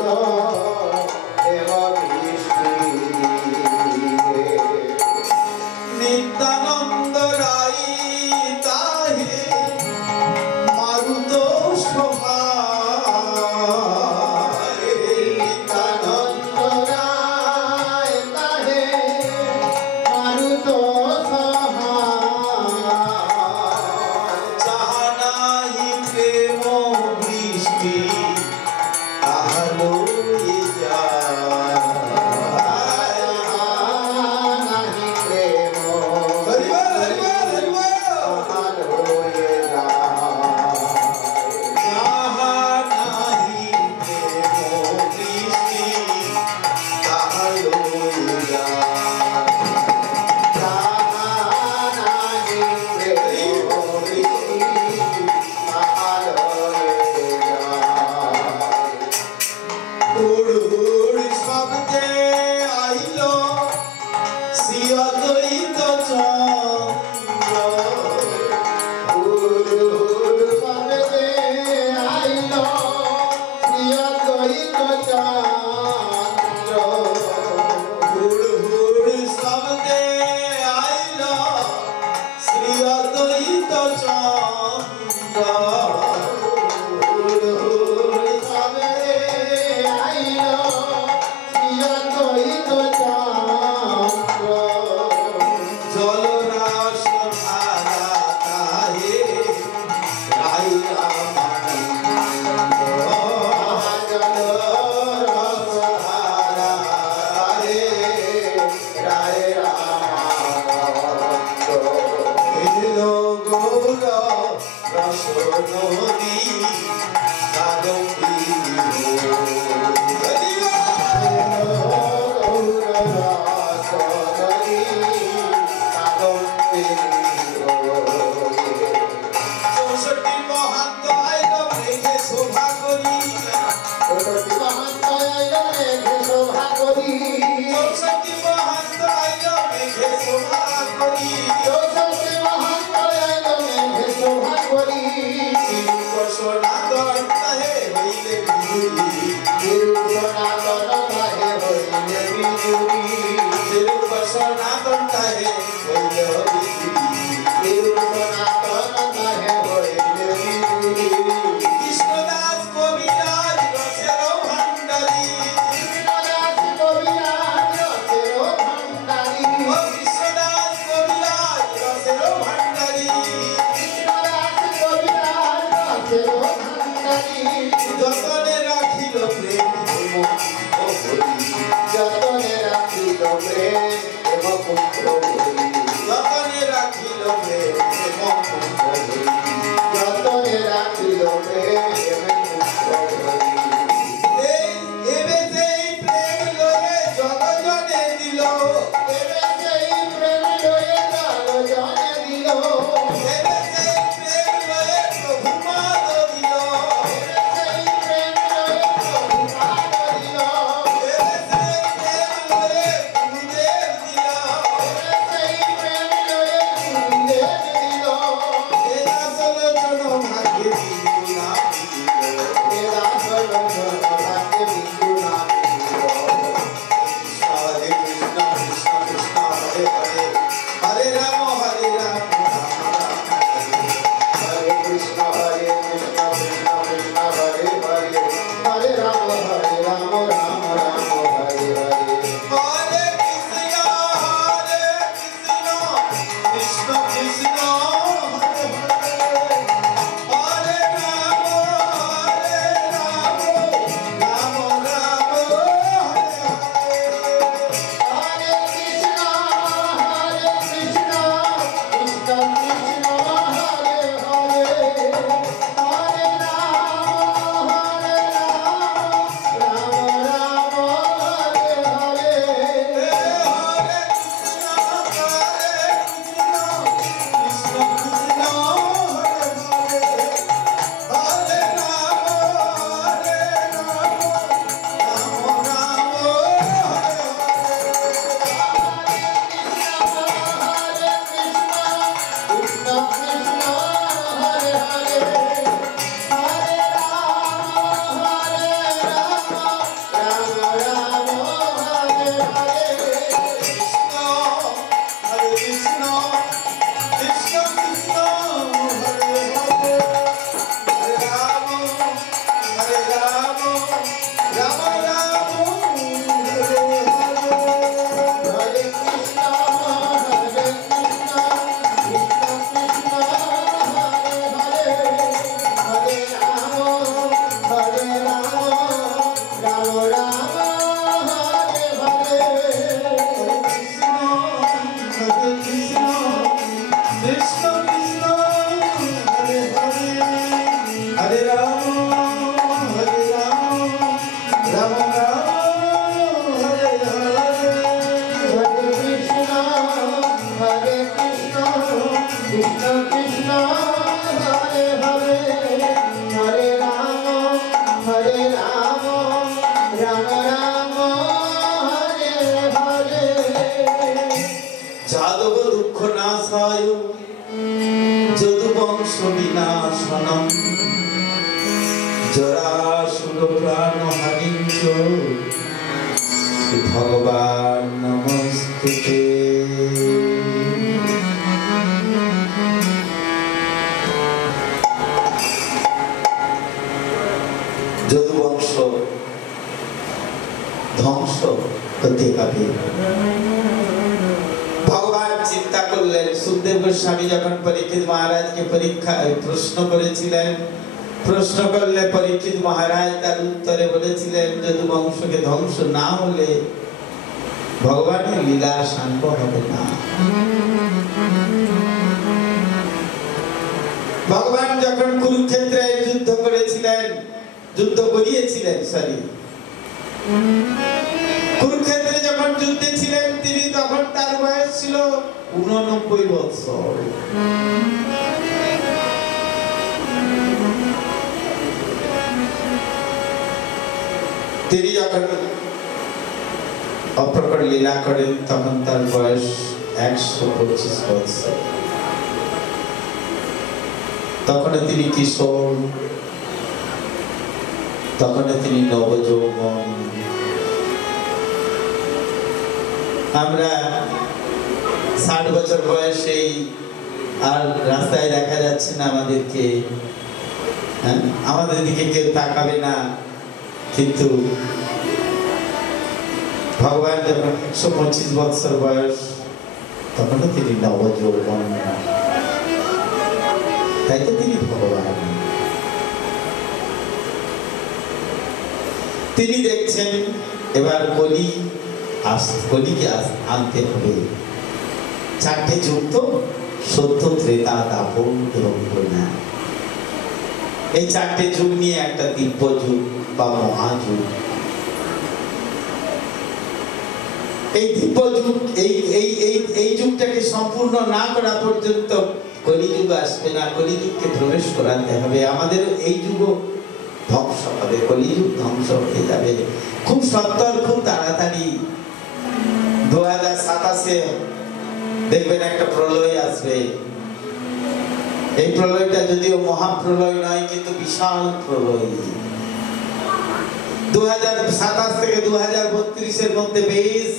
যতনে রাখিল প্রেম যতনে রাখিল প্রেম যতনে রাখিল প্রেম যতনে রাখিল প্রেম এবে সেই প্রেম লয়ে জগজনে দিল এবে সেই প্রেম লয়ে জগজনে দিল এবে সেই প্রেম লয়ে প্রভু মাদ দিল এবে সেই প্রেম লয়ে প্রভু পাদ দিল এবে সেই প্রেম লয়ে গুরুদেব দিল এবে সেই প্রেম লয়ে গুরুদেব দিল এ দাসলোচন ভাগ্যে বিন্দু না দিল এ দাসলোচন ভাগ্যে বিন্দু না দিল হরে কৃষ্ণ কৃষ্ণ কৃষ্ণ হরে হরে হরে রাম হরে রাম রাম রাম হরে हरे कृष्ण कृष्ण कृष्ण हरे हरे हरे राम राम राम हरे हरे हरे कृष्ण कृष्ण हरे हरे हरे राम राम राम हरे हरे हरे कृष्ण कृष्ण कृष्ण हरे हरे हरे राम राम हरे हरे যাদব দুঃখ নাশায় যদুবংশ বিনাশনম জরাসুর প্রাণ হানিঞ্চ ভগবান নমস্তুতে। যদুবংশ ধ্বংস হতে হবে। ভগবান চিন্তা করলেন, সুখদেব গোস্বামী যখন পরীক্ষিত মহারাজকে প্রশ্ন করেছিলেন, প্রশ্ন করলে পরীক্ষিত মহারাজ তার উত্তরে বলেছিলেন যদুবংশকে ধ্বংস না হলে ভগবানের লীলা শান্ত হবে না। ভগবান যখন কুরুক্ষেত্রে যুদ্ধ করেছিলেন, যুদ্ধ করিয়েছিলেন কুরুক্ষেত্রে যখন যুদ্ধে ছিলেন তিনি, তখন তার বয়স ছিল 89 বছর। তিনি যখন অপ্রকট লীলা করেন তখন তার বয়স 125 বছর। তখন তিনি কিশোর, তখন তিনি নবযৌবন। আমরা 60 বছর বয়সেই আর রাস্তায় দেখা যাচ্ছে না আমাদেরকে, আমাদের দিকে কেউ তাকাবে না, কিন্তু ভগবান যখন 125 বছর বয়স তখন তিনি নবযৌবন, তাই তো তিনি ভগবান। তিনি দেখছেন এবার কলিকে আনতে হবে। চারটে যুগ তো, সত্য, ত্রেতা, দাপর এবং কন্যা। এই চারটে যুগ নিয়ে একটা দিব্য যুগ বা মহাযুগ। এই দিব্য যুগ, এই যুগটাকে সম্পূর্ণ না করা পর্যন্ত কলিযুগ আসবে না। কলিযুগকে প্রবেশ করাতে হবে। আমাদের এই যুগ ধ্বংস হবে, কলিযুগ ধ্বংস হয়ে যাবে খুব সত্তর, খুব তাড়াতাড়ি। 2027-এ দেখবেন একটা প্রলয় আসবে। এই প্রলয়টা যদিও মহাপ্রলয় নয়, কিন্তু বিশাল প্রলয়। 2027 থেকে 2032-এর মধ্যে বেশ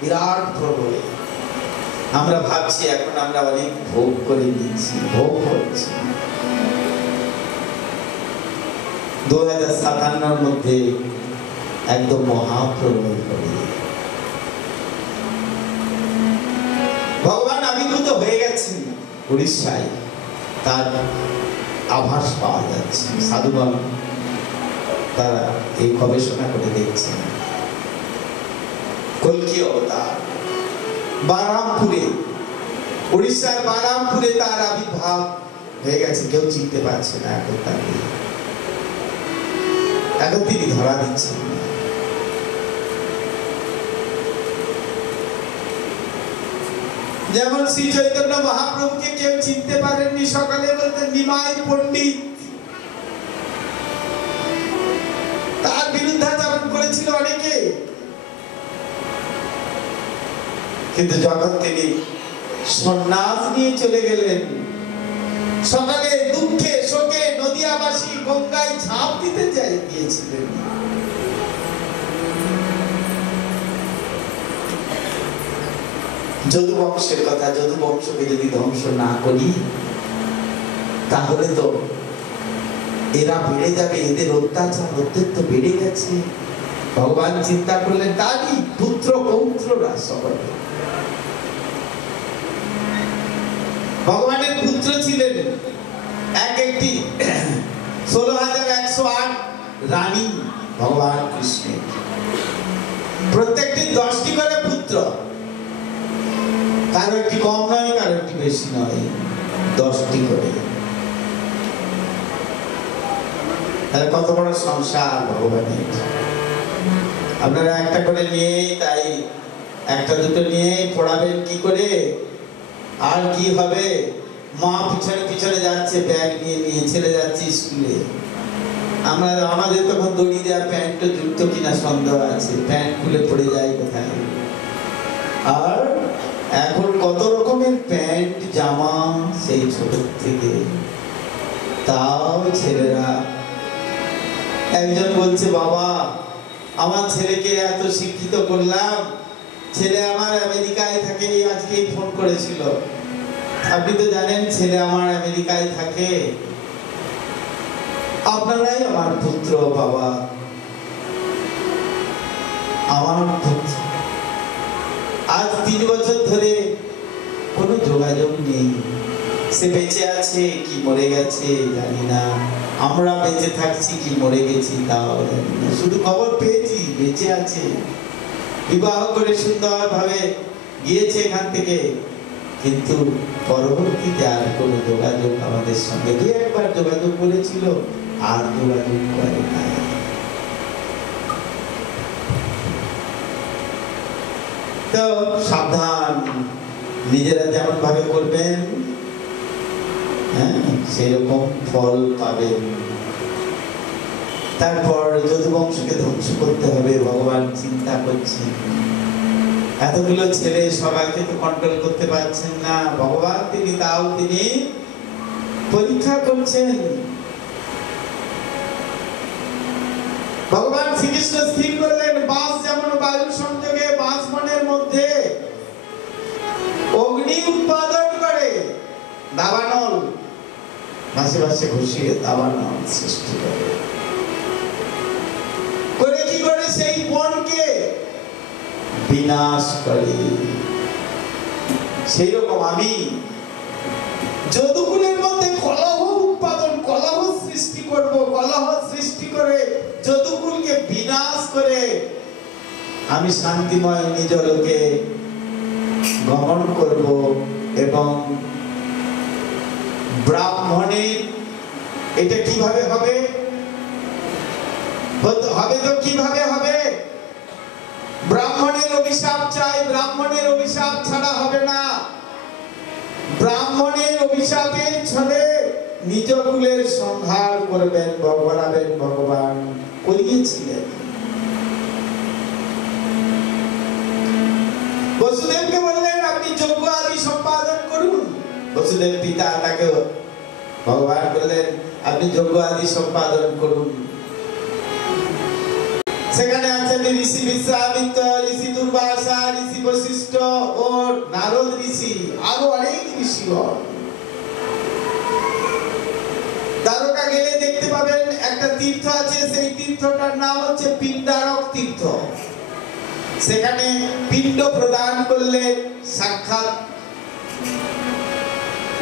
বিরাট প্রলয়। আমরা ভাবছি এখন আমরা অনেক ভোগ করে নিচ্ছি, ভোগ করছি। 2057-এর মধ্যে একদম মহাপ্রলয় হবে। ভগবান আবির্ভূত হয়ে গেছেন উড়িষ্যায়, তার আভাস পাওয়া যাচ্ছে। সাধুগণ তারা এই গবেষণা করে দেখছেন। কল্কি অবতার বারামপুরে, উড়িষ্যার বারামপুরে তার আবির্ভাব হয়ে গেছে। কেউ চিনতে পারছে না এখন তাকে। এখন তিনি ধরা দিচ্ছেন। যেমন শ্রী চৈতন্য মহাপ্রভুকে কেউ চিনতে পারেননি। সকালে বলতেন নিমাই পণ্ডিত। তার বিরুদ্ধাচরণ করেছিল অনেকে, কিন্তু যখন তিনি সন্ন্যাস নিয়ে চলে গেলেন, সকালে দুঃখে শোকে নদিয়াবাসী গঙ্গায় ঝাঁপ দিতে গিয়েছিলেন। যদুবংশের কথা, যদুবংশকে যদি ধ্বংস না করি তাহলে তো এরা বেড়ে যাবে, এদের অত্যাচার অত্যন্ত বেড়ে গেছে। ভগবান চিন্তা করলেন তারই পুত্র পৌত্ররা সকলে। ভগবানের পুত্র ছিলেন একটি 16,108 রানী ভগবান কৃষ্ণের। প্রত্যেকটি 10টি করে পুত্র, কারো একটি কম নয়, কারো একটি বেশি নয়, 10টি করে। তাহলে কত বড় সংসার ভগবানের। আপনারা একটা করে নিয়ে, তাই একটা দুটো নিয়ে পড়াবেন কি করে, আর কি হবে? মা পিছনে পিছনে যাচ্ছে, ব্যাগ নিয়ে নিয়ে ছেলে যাচ্ছে স্কুলে। আমাদের তখন দড়ি দেওয়া প্যান্টও যুক্ত কিনা সন্দেহ আছে, প্যান্ট খুলে পড়ে যায় কোথায়। আর এখন কত রকমের প্যান্ট জামা সেই ছোট থেকে। তাও ছেলেরা, একজন বলছে বাবা আমার ছেলেকে এত শিক্ষিত করলাম, ছেলে আমার আমেরিকায় থাকে, আজকেই ফোন করেছিল। আপনি তো জানেন ছেলে আমার আমেরিকায় থাকে, আপনারাই আমার পুত্র বাবা, আমার পুত্র। আজ 3 বছর ধরে কোনো যোগাযোগ নেই। সে বেঁচে আছে কি মরে গেছে জানি না, আমরা বেঁচে থাকছি কি মরে গেছি তাও জানি না। শুধু খবর পেয়েছি বেঁচে আছে, বিবাহ করে সুন্দরভাবে গিয়েছে এখান থেকে, কিন্তু পরবর্তীতে আর কোনো যোগাযোগ আমাদের সঙ্গে। 2-1 যোগাযোগ করেছিল, আর যোগাযোগ করে না। তো সাবধান, নিজেরা যেমন ভাবে করবেন সেরকম ফল পাবেন। তারপর যদুবংশকে ধ্বংস করতে হবে, ভগবান চিন্তা করছেন। এতগুলো ছেলে সবাইকে তো কন্ট্রোল করতে পারছেন না ভগবান, তিনি পরীক্ষা করছেন। ভগবান শ্রীকৃষ্ণ স্থির করলেন, বাঁশ যেমন বায়ু সংযোগে বাঁশ বনের মধ্যে অগ্নি উৎপাদন করে, দাবানল মাসে মাসে ঘুষিয়ে দাবানল সৃষ্টি করে, কি করে সেই বনকে বিনাশ করে। সেই রকম আমি যদুকুলের মধ্যে কলহ উৎপাদন, কলহ সৃষ্টি করব, কলহ সৃষ্টি করে যদুকুলকে বিনাশ করে আমি শান্তিময় নিজ লোকে গমন করব। এবং ব্রাহ্মণের এটা কিভাবে হবে? হবে তো কিভাবে হবে? ব্রাহ্মণের অভিশাপ চাই, ব্রাহ্মণের অভিশাপ ছাড়া হবে না। ব্রাহ্মণের অভিশাপের ছলে নিজ কুলের সংহার করবেন ভগবান করিয়েছিলেন। বসুদেবকে বললেন আপনি যজ্ঞ আদি সম্পাদন করুন। বসুদেব পিতা তাকে ভগবান বললেন আপনি যজ্ঞ আদি সম্পাদন করুন। সেখানে আছেন ঋষি বিশ্বামিত্র, ঋষি দুর্বাসা, ঋষি বশিষ্ঠ ও নারদ ঋষি, আরো অনেক ঋষিগণ। দ্বারকা গেলে দেখতে পাবেন একটা তীর্থ আছে, সেই তীর্থটার নাম হচ্ছে পিণ্ডারক তীর্থ। সেখানে পিণ্ড প্রদান করলে সাক্ষাৎ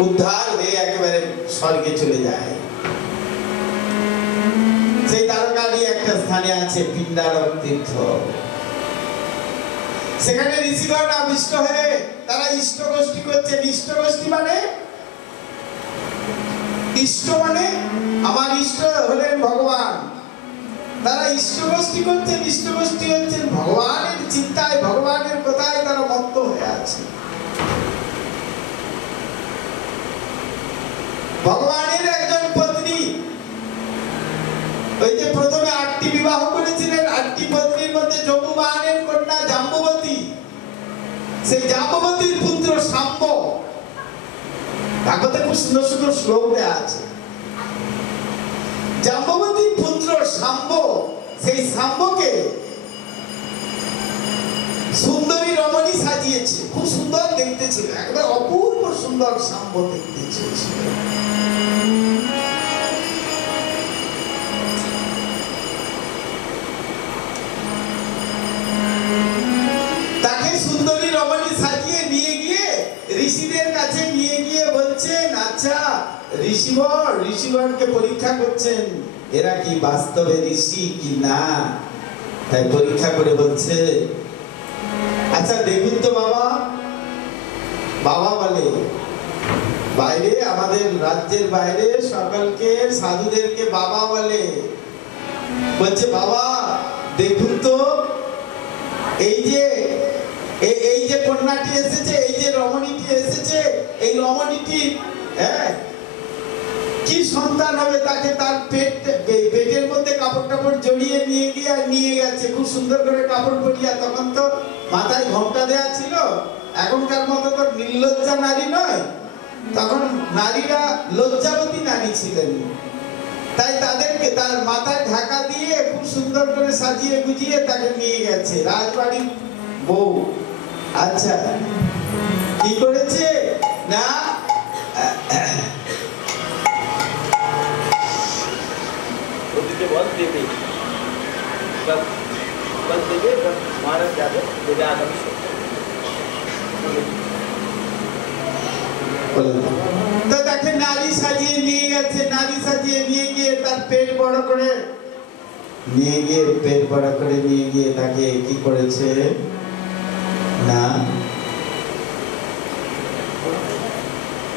উদ্ধার হয়ে একেবারে স্বর্গে চলে যায়। সেই দ্বারকারই একটা স্থানে আছে পিণ্ডারক তীর্থ। সেখানে ঋষিগণ আবিষ্ট হয়ে তারা ইষ্ট গোষ্ঠী করছেন। ইষ্ট গোষ্ঠী মানে ইষ্ট মানে আমার ইষ্ট হলেন ভগবান। তারা ইষ্ট গোষ্ঠী করছেন। ইষ্ট গোষ্ঠী হচ্ছেন ভগবানের চিন্তায়, ভগবানের কথায় তারা মত্ত হয়ে আছে। ভগবানের একজন পত্নী, ওই যে প্রথমে 8টি বিবাহ করেছিলেন, 8টি পত্নীর মধ্যে জম্বুবাহনের কন্যা জাম্ববতী, সেই জাম্ববতীর পুত্র শাম্ব। ভাগবতে খুব সুন্দর সুন্দর শ্লোক দেয়া আছে। জাম্ববতীর পুত্র শাম্ব, সেই শাম্বকে সুন্দরী রমণী সাজিয়েছে। খুব সুন্দর দেখতে ছিল, একবার অপূর্ব সুন্দর শাম্ব দেখতে ছিল। তাকে সুন্দরী রমণী সাজিয়ে নিয়ে গিয়ে ঋষিদের কাছে নিয়ে গিয়ে বলছেন, আচ্ছা ঋষিগণকে পরীক্ষা করছেন এরা কি বাস্তবে ঋষি কি না। তাই পরীক্ষা করে বলছে, আচ্ছা দেখুন তো বাবা। বাবা বলে বাইরে, আমাদের রাজ্যের বাইরে সকলকে সাধুদেরকে বাবা বলে। বলছে বাবা দেখুন তো, এই যে কন্যাটি এসেছে, এই যে রমণীটি এসেছে, এই রমণীটি কি সন্তান হবে? তাকে তার পেটের মধ্যে কাপড় টাপড় জড়িয়ে নিয়ে গিয়ে আর নিয়ে গেছে, খুব সুন্দর করে কাপড় পরিয়া। তখন তো মাথায় ঘোমটা দেয়া ছিল, এখনকার মতো তো নির্লজ্জা নারী নয়, তখন নারীরা লজ্জাবতী নারী ছিলেন। তাই তাদেরকে তার মাথায় ঢাকা দিয়ে খুব সুন্দর করে সাজিয়ে গুজিয়ে তাকে নিয়ে গেছে রাজবাড়ির বউ। আচ্ছা কি করেছে না, তো তাকে নারী সাজিয়ে নিয়ে গেছে। নারী সাজিয়ে নিয়ে গিয়ে তার পেট বড় করে নিয়ে গিয়ে তাকে কি করেছে না,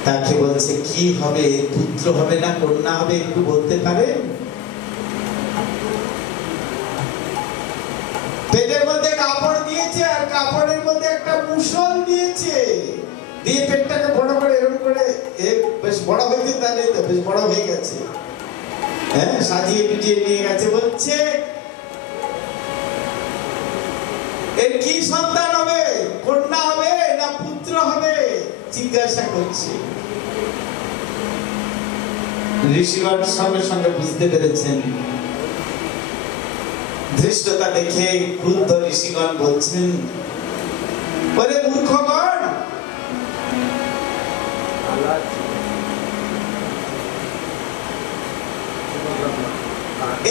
তাকে বলছে কি হবে, পুত্র হবে না কন্যা হবে একটু বলতে পারেন? পেটের মধ্যে কাপড় দিয়েছে আর কাপড়ের মধ্যে একটা মুষল দিয়েছে, দিয়ে পেটটাকে বড় করে এরকম করে বেশ বড় হয়েছে, তাহলে তো বেশ বড় হয়ে গেছে। হ্যাঁ, সাজিয়ে পিটিয়ে নিয়ে গেছে। বলছে এর কি সন্তান হবে, কন্যা হবে না পুত্র হবে, জিজ্ঞাসা করছে। ঋষিগণ সঙ্গে সঙ্গে বুঝতে পেরেছেন। ধৃষ্টতা দেখে ক্রুদ্ধ ঋষিগণ বলছেন, বলে মূর্খগণ,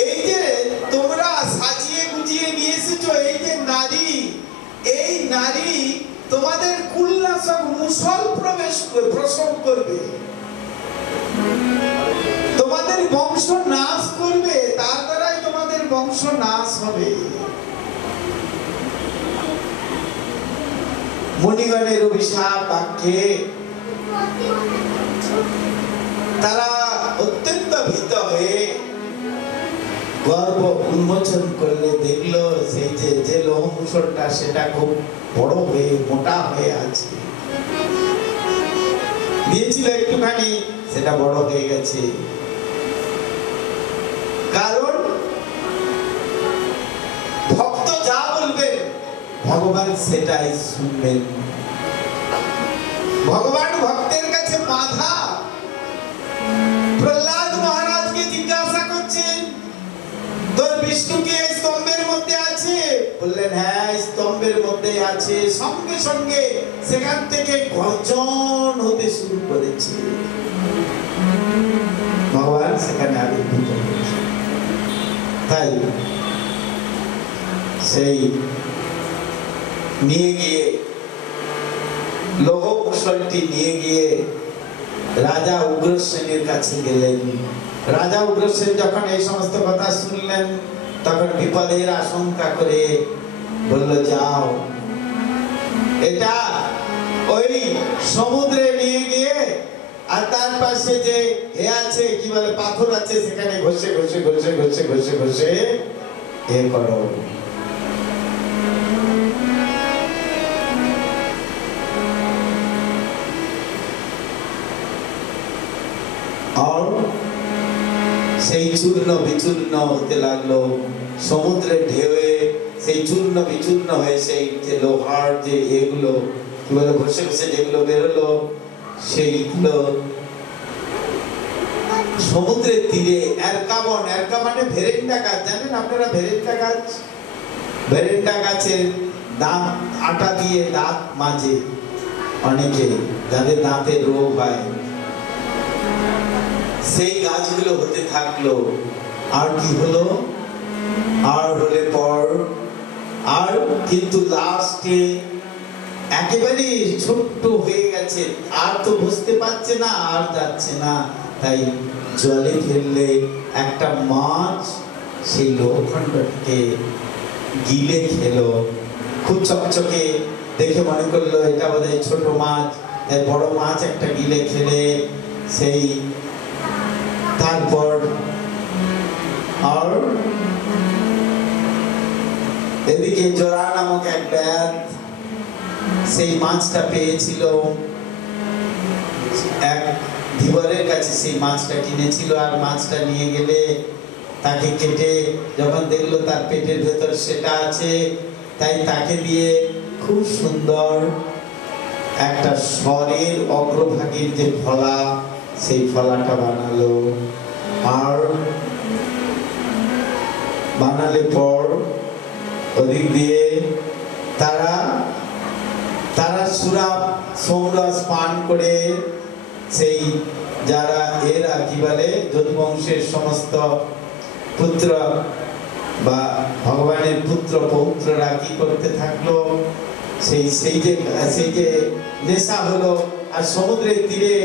এই যে তোমরা সাজিয়ে গুজিয়ে নিয়ে এসেছো এই যে নারী, এই নারী তোমাদের কুলনাশক মুষল প্রসব করবে, তোমাদের বংশ নাশ করবে, তার দ্বারাই তোমাদের বংশ নাশ হবে। মুনিগণের অভিশাপ বাক্যে তারা অত্যন্ত ভীত হয়ে গর্ভ উন্মোচন করলে দেখলো সেই যে লোহমূষণটা সেটা খুব বড় হয়ে মোটা হয়ে আছে। দিয়েছিল একটুখানি, সেটা বড় হয়ে গেছে। কারণ ভক্ত যা বলবেন ভগবান সেটাই শুনবেন। ভগবান ভক্তের কাছে বাধা। প্রহ্লাদ মহারাজকে জিজ্ঞাসা করছেন, তোর বিষ্ণু কি স্তম্ভের মধ্যে আছে? বললেন হ্যাঁ, স্তম্ভের মধ্যে আছে। সঙ্গে সঙ্গে সেখান থেকে গর্জন হতে শুরু করেছে। ভগবান সেখানে আবির্ভূত হয়েছে। তাই সেই নিয়ে গিয়ে লৌহ কুশলটি নিয়ে গিয়ে রাজা উগ্রসেনের কাছে গেলেন। রাজা উগ্রসেন যখন এই সমস্ত কথা শুনলেন তখন বিপদের আশঙ্কা করে বলল, যাও এটা ওই সমুদ্রে নিয়ে গিয়ে আর তার পাশে যে এ আছে কি বলে পাথর আছে সেখানে ঘষে ঘষে ঘষে ঘষে ঘষে ঘষে এ করো। আর সেই চূর্ণ বিচূর্ণ হতে লাগলো সমুদ্রের ঢেউয়ে। সেই চূর্ণ বিচূর্ণ হয়ে সেই যে লোহার যে এগুলো কি বলে ঘষে ঘষে যেগুলো বেরোলো সেইগুলো সমুদ্রের তীরে এরকাবন, এরকা মানে ভেরেন্ডা গাছ, জানেন আপনারা ভেরেন্ডা গাছ? ভেরেন্ডা গাছের দাঁত আটা দিয়ে দাঁত মাজে অনেকে, যাদের দাঁতের রোগ হয়। সেই গাছগুলো হতে থাকলো। আর কি হলো? আর হলে পর আর কিন্তু লাস্টে একেবারে ছোট্ট হয়ে গেছে, আর তো বুঝতে পারছে না, আর যাচ্ছে না। তাই জলে ফেললে একটা মাছ সেই লোহখণ্ডকে গিলে খেলো। খুব চকচকে দেখে মনে করলো এটা বোধহয় ছোট মাছ। বড় মাছ একটা গিলে খেলে সেই তারপর আর এদিকে জোড়া নামক এক ব্যাধ সেই মাছটা পেয়েছিল, এক ধীবরের কাছে সেই মাছটা কিনেছিল। আর মাছটা নিয়ে গেলে তাকে কেটে যখন দেখলো তার পেটের ভেতর সেটা আছে, তাই তাকে দিয়ে খুব সুন্দর একটা স্বরের অগ্রভাগের যে ফলা সেই ফলাটা বানালো। আর বানালে পর ওদিক দিয়ে তারা সুরা সোমরস পান করে সেই যারা এরা কি বলে যদুবংশের সমস্ত পুত্র বা ভগবানের পুত্র পৌত্ররা কি করতে থাকলো, সেই যে নেশা হলো। আর সমুদ্রের তীরে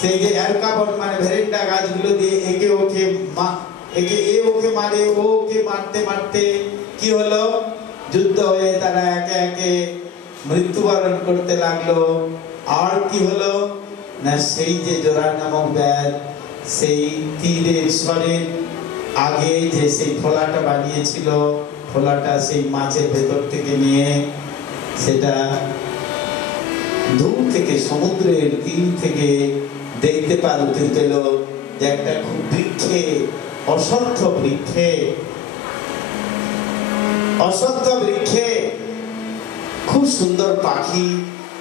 সেই যে এরকাবন মানে ভেরেন্ডা গাছগুলো দিয়ে একে ওকে মারে, ও ওকে মারতে মারতে কি হলো, যুদ্ধ হয়ে তারা একে একে মৃত্যুবরণ করতে লাগলো। আর কি হলো না, সেই যে জোড়া নামক ব্যাধ সেই তীরের স্বরের আগে যে সেই ফলাটা বানিয়েছিল, ফলাটা সেই মাছের ভেতর থেকে নিয়ে সেটা দূর থেকে সমুদ্রের তীর থেকে দেখতে পেল যে একটা খুব বৃক্ষে অশ্বত্থ বৃক্ষে খুব সুন্দর পাখি,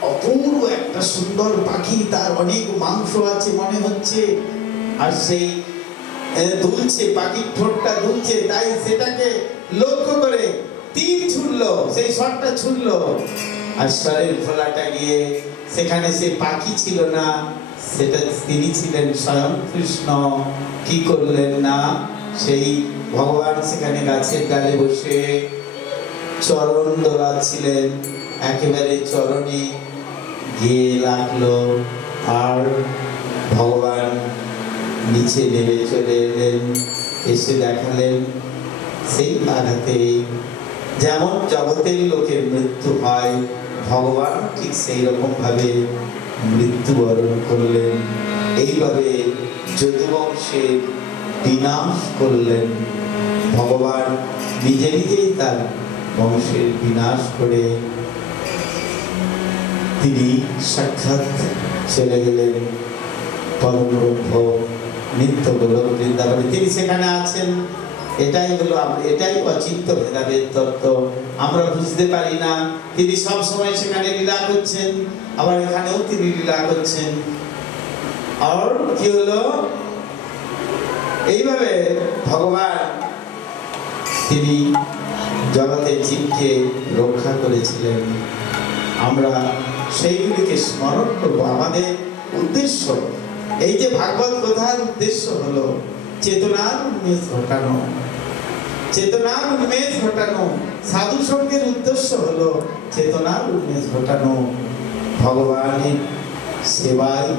অপূর্ব একটা সুন্দর পাখি, তার অনেক মাংস আছে মনে হচ্ছে। আর সেই দুলছে, পাখির ঠোঁটটা দুলছে, তাই সেটাকে লক্ষ্য করে তীর ছুড়লো, সেই শটটা ছুড়লো। আর স্বরের ফলাটা গিয়ে সেখানে সে পাখি ছিল না, সেটা তিনি ছিলেন স্বয়ং কৃষ্ণ। কি করলেন না, সেই ভগবান সেখানে গাছের ডালে বসে চরণ দোলাচ্ছিলেন, একেবারে চরণে গিয়ে লাগলো। আর ভগবান নিচে নেমে চলে এলেন, এসে দেখালেন সেই আঘাতে যেমন জগতের লোকের মৃত্যু হয়, ভগবান ঠিক সেই রকম ভাবে মৃত্যুবরণ করলেন। এইভাবে যদুবংশের বিনাশ করলেন ভগবান, নিজে নিজেই তার বংশের বিনাশ করে তিনি সাক্ষাৎ চলে গেলেন পরমব্রহ্ম নিত্য গোলক বৃন্দাবনে। তিনি সেখানে আছেন। এটাই অচিন্ত ভেদাভেদ তত্ত্ব। আমরা বুঝতে পারি না তিনি সব সময় সেখানে লীলা করছেন, আবার এখানেও তিনি লীলা করছেন। আর কি হলো, এইভাবে ভগবান তিনি জগতের জীবকে রক্ষা করেছিলেন। আমরা সেইগুলিকে স্মরণ করবো। আমাদের উদ্দেশ্য, এই যে ভাগবত কথার উদ্দেশ্য হলো চেতনার উন্মেষ ঘটানো, চেতনার উন্মেষ ঘটানো। সাধু সঙ্গের উদ্দেশ্য হলো চেতনার উন্মেষ ঘটানো, ভগবানের সেবায়।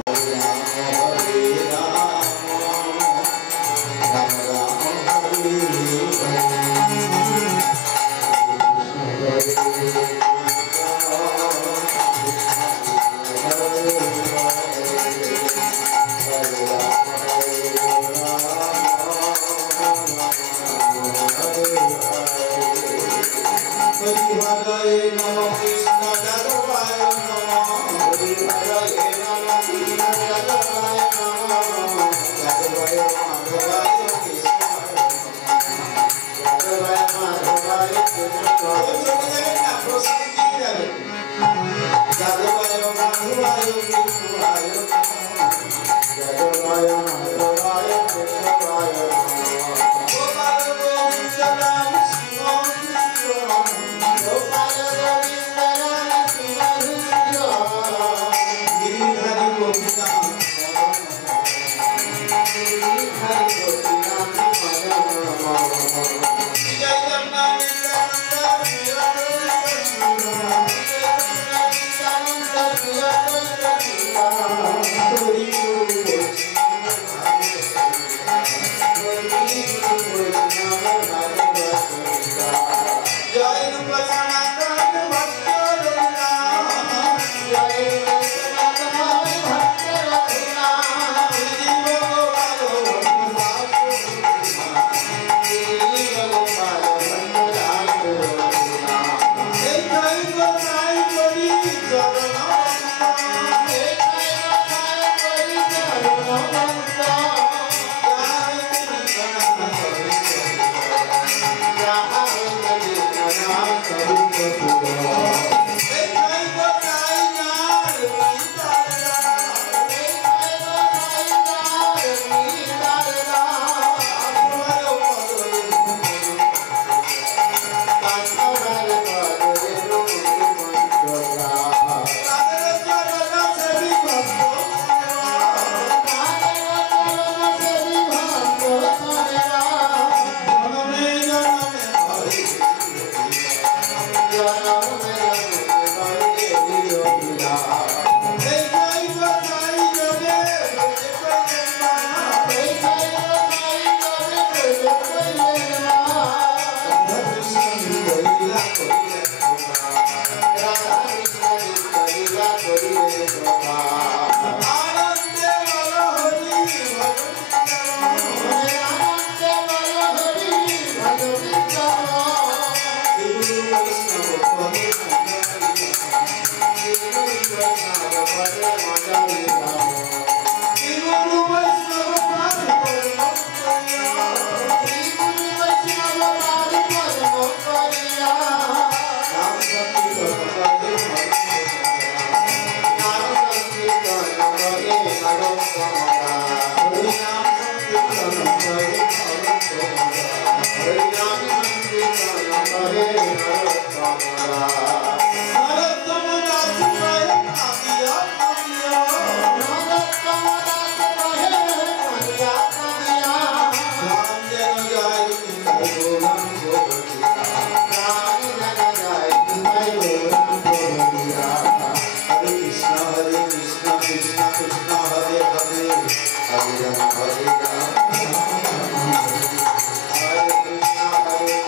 Hare Krishna, Hare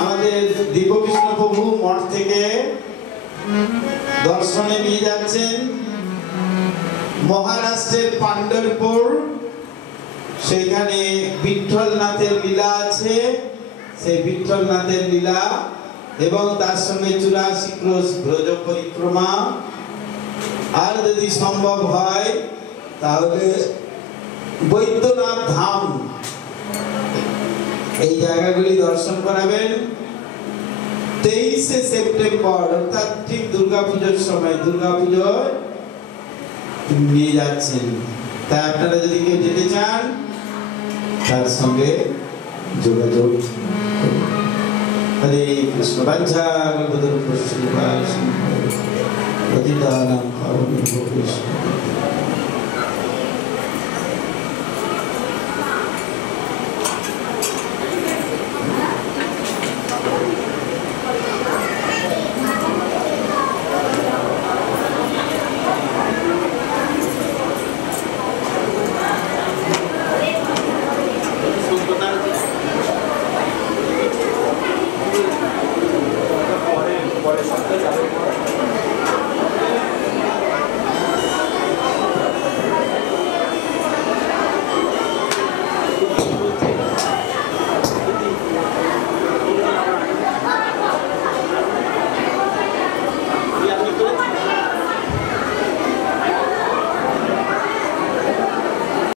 আমাদের দীপকৃষ্ণ প্রভু মঠ থেকে দর্শনে নিয়ে যাচ্ছেন মহারাষ্ট্রের পান্ডরপুর। সেখানে বিঠ্ঠলনাথের লীলা আছে, সেই বিঠ্ঠলনাথের লীলা এবং তার সঙ্গে 84 ক্রোশ ব্রজ পরিক্রমা। আর যদি সম্ভব হয় তাহলে বৈদ্যনাথ ধাম, এই জায়গাগুলি দর্শন করাবেন। 23শে সেপ্টেম্বর অর্থাৎ ঠিক দুর্গাপুজোর সময়, দুর্গাপুজোয় নিয়ে যাচ্ছেন। তাই আপনারা যদি কেউ যেতে চান তার সঙ্গে যোগাযোগ করুন। হরে কৃষ্ণ। বাঞ্ছা কল্পতরু পশ্চিম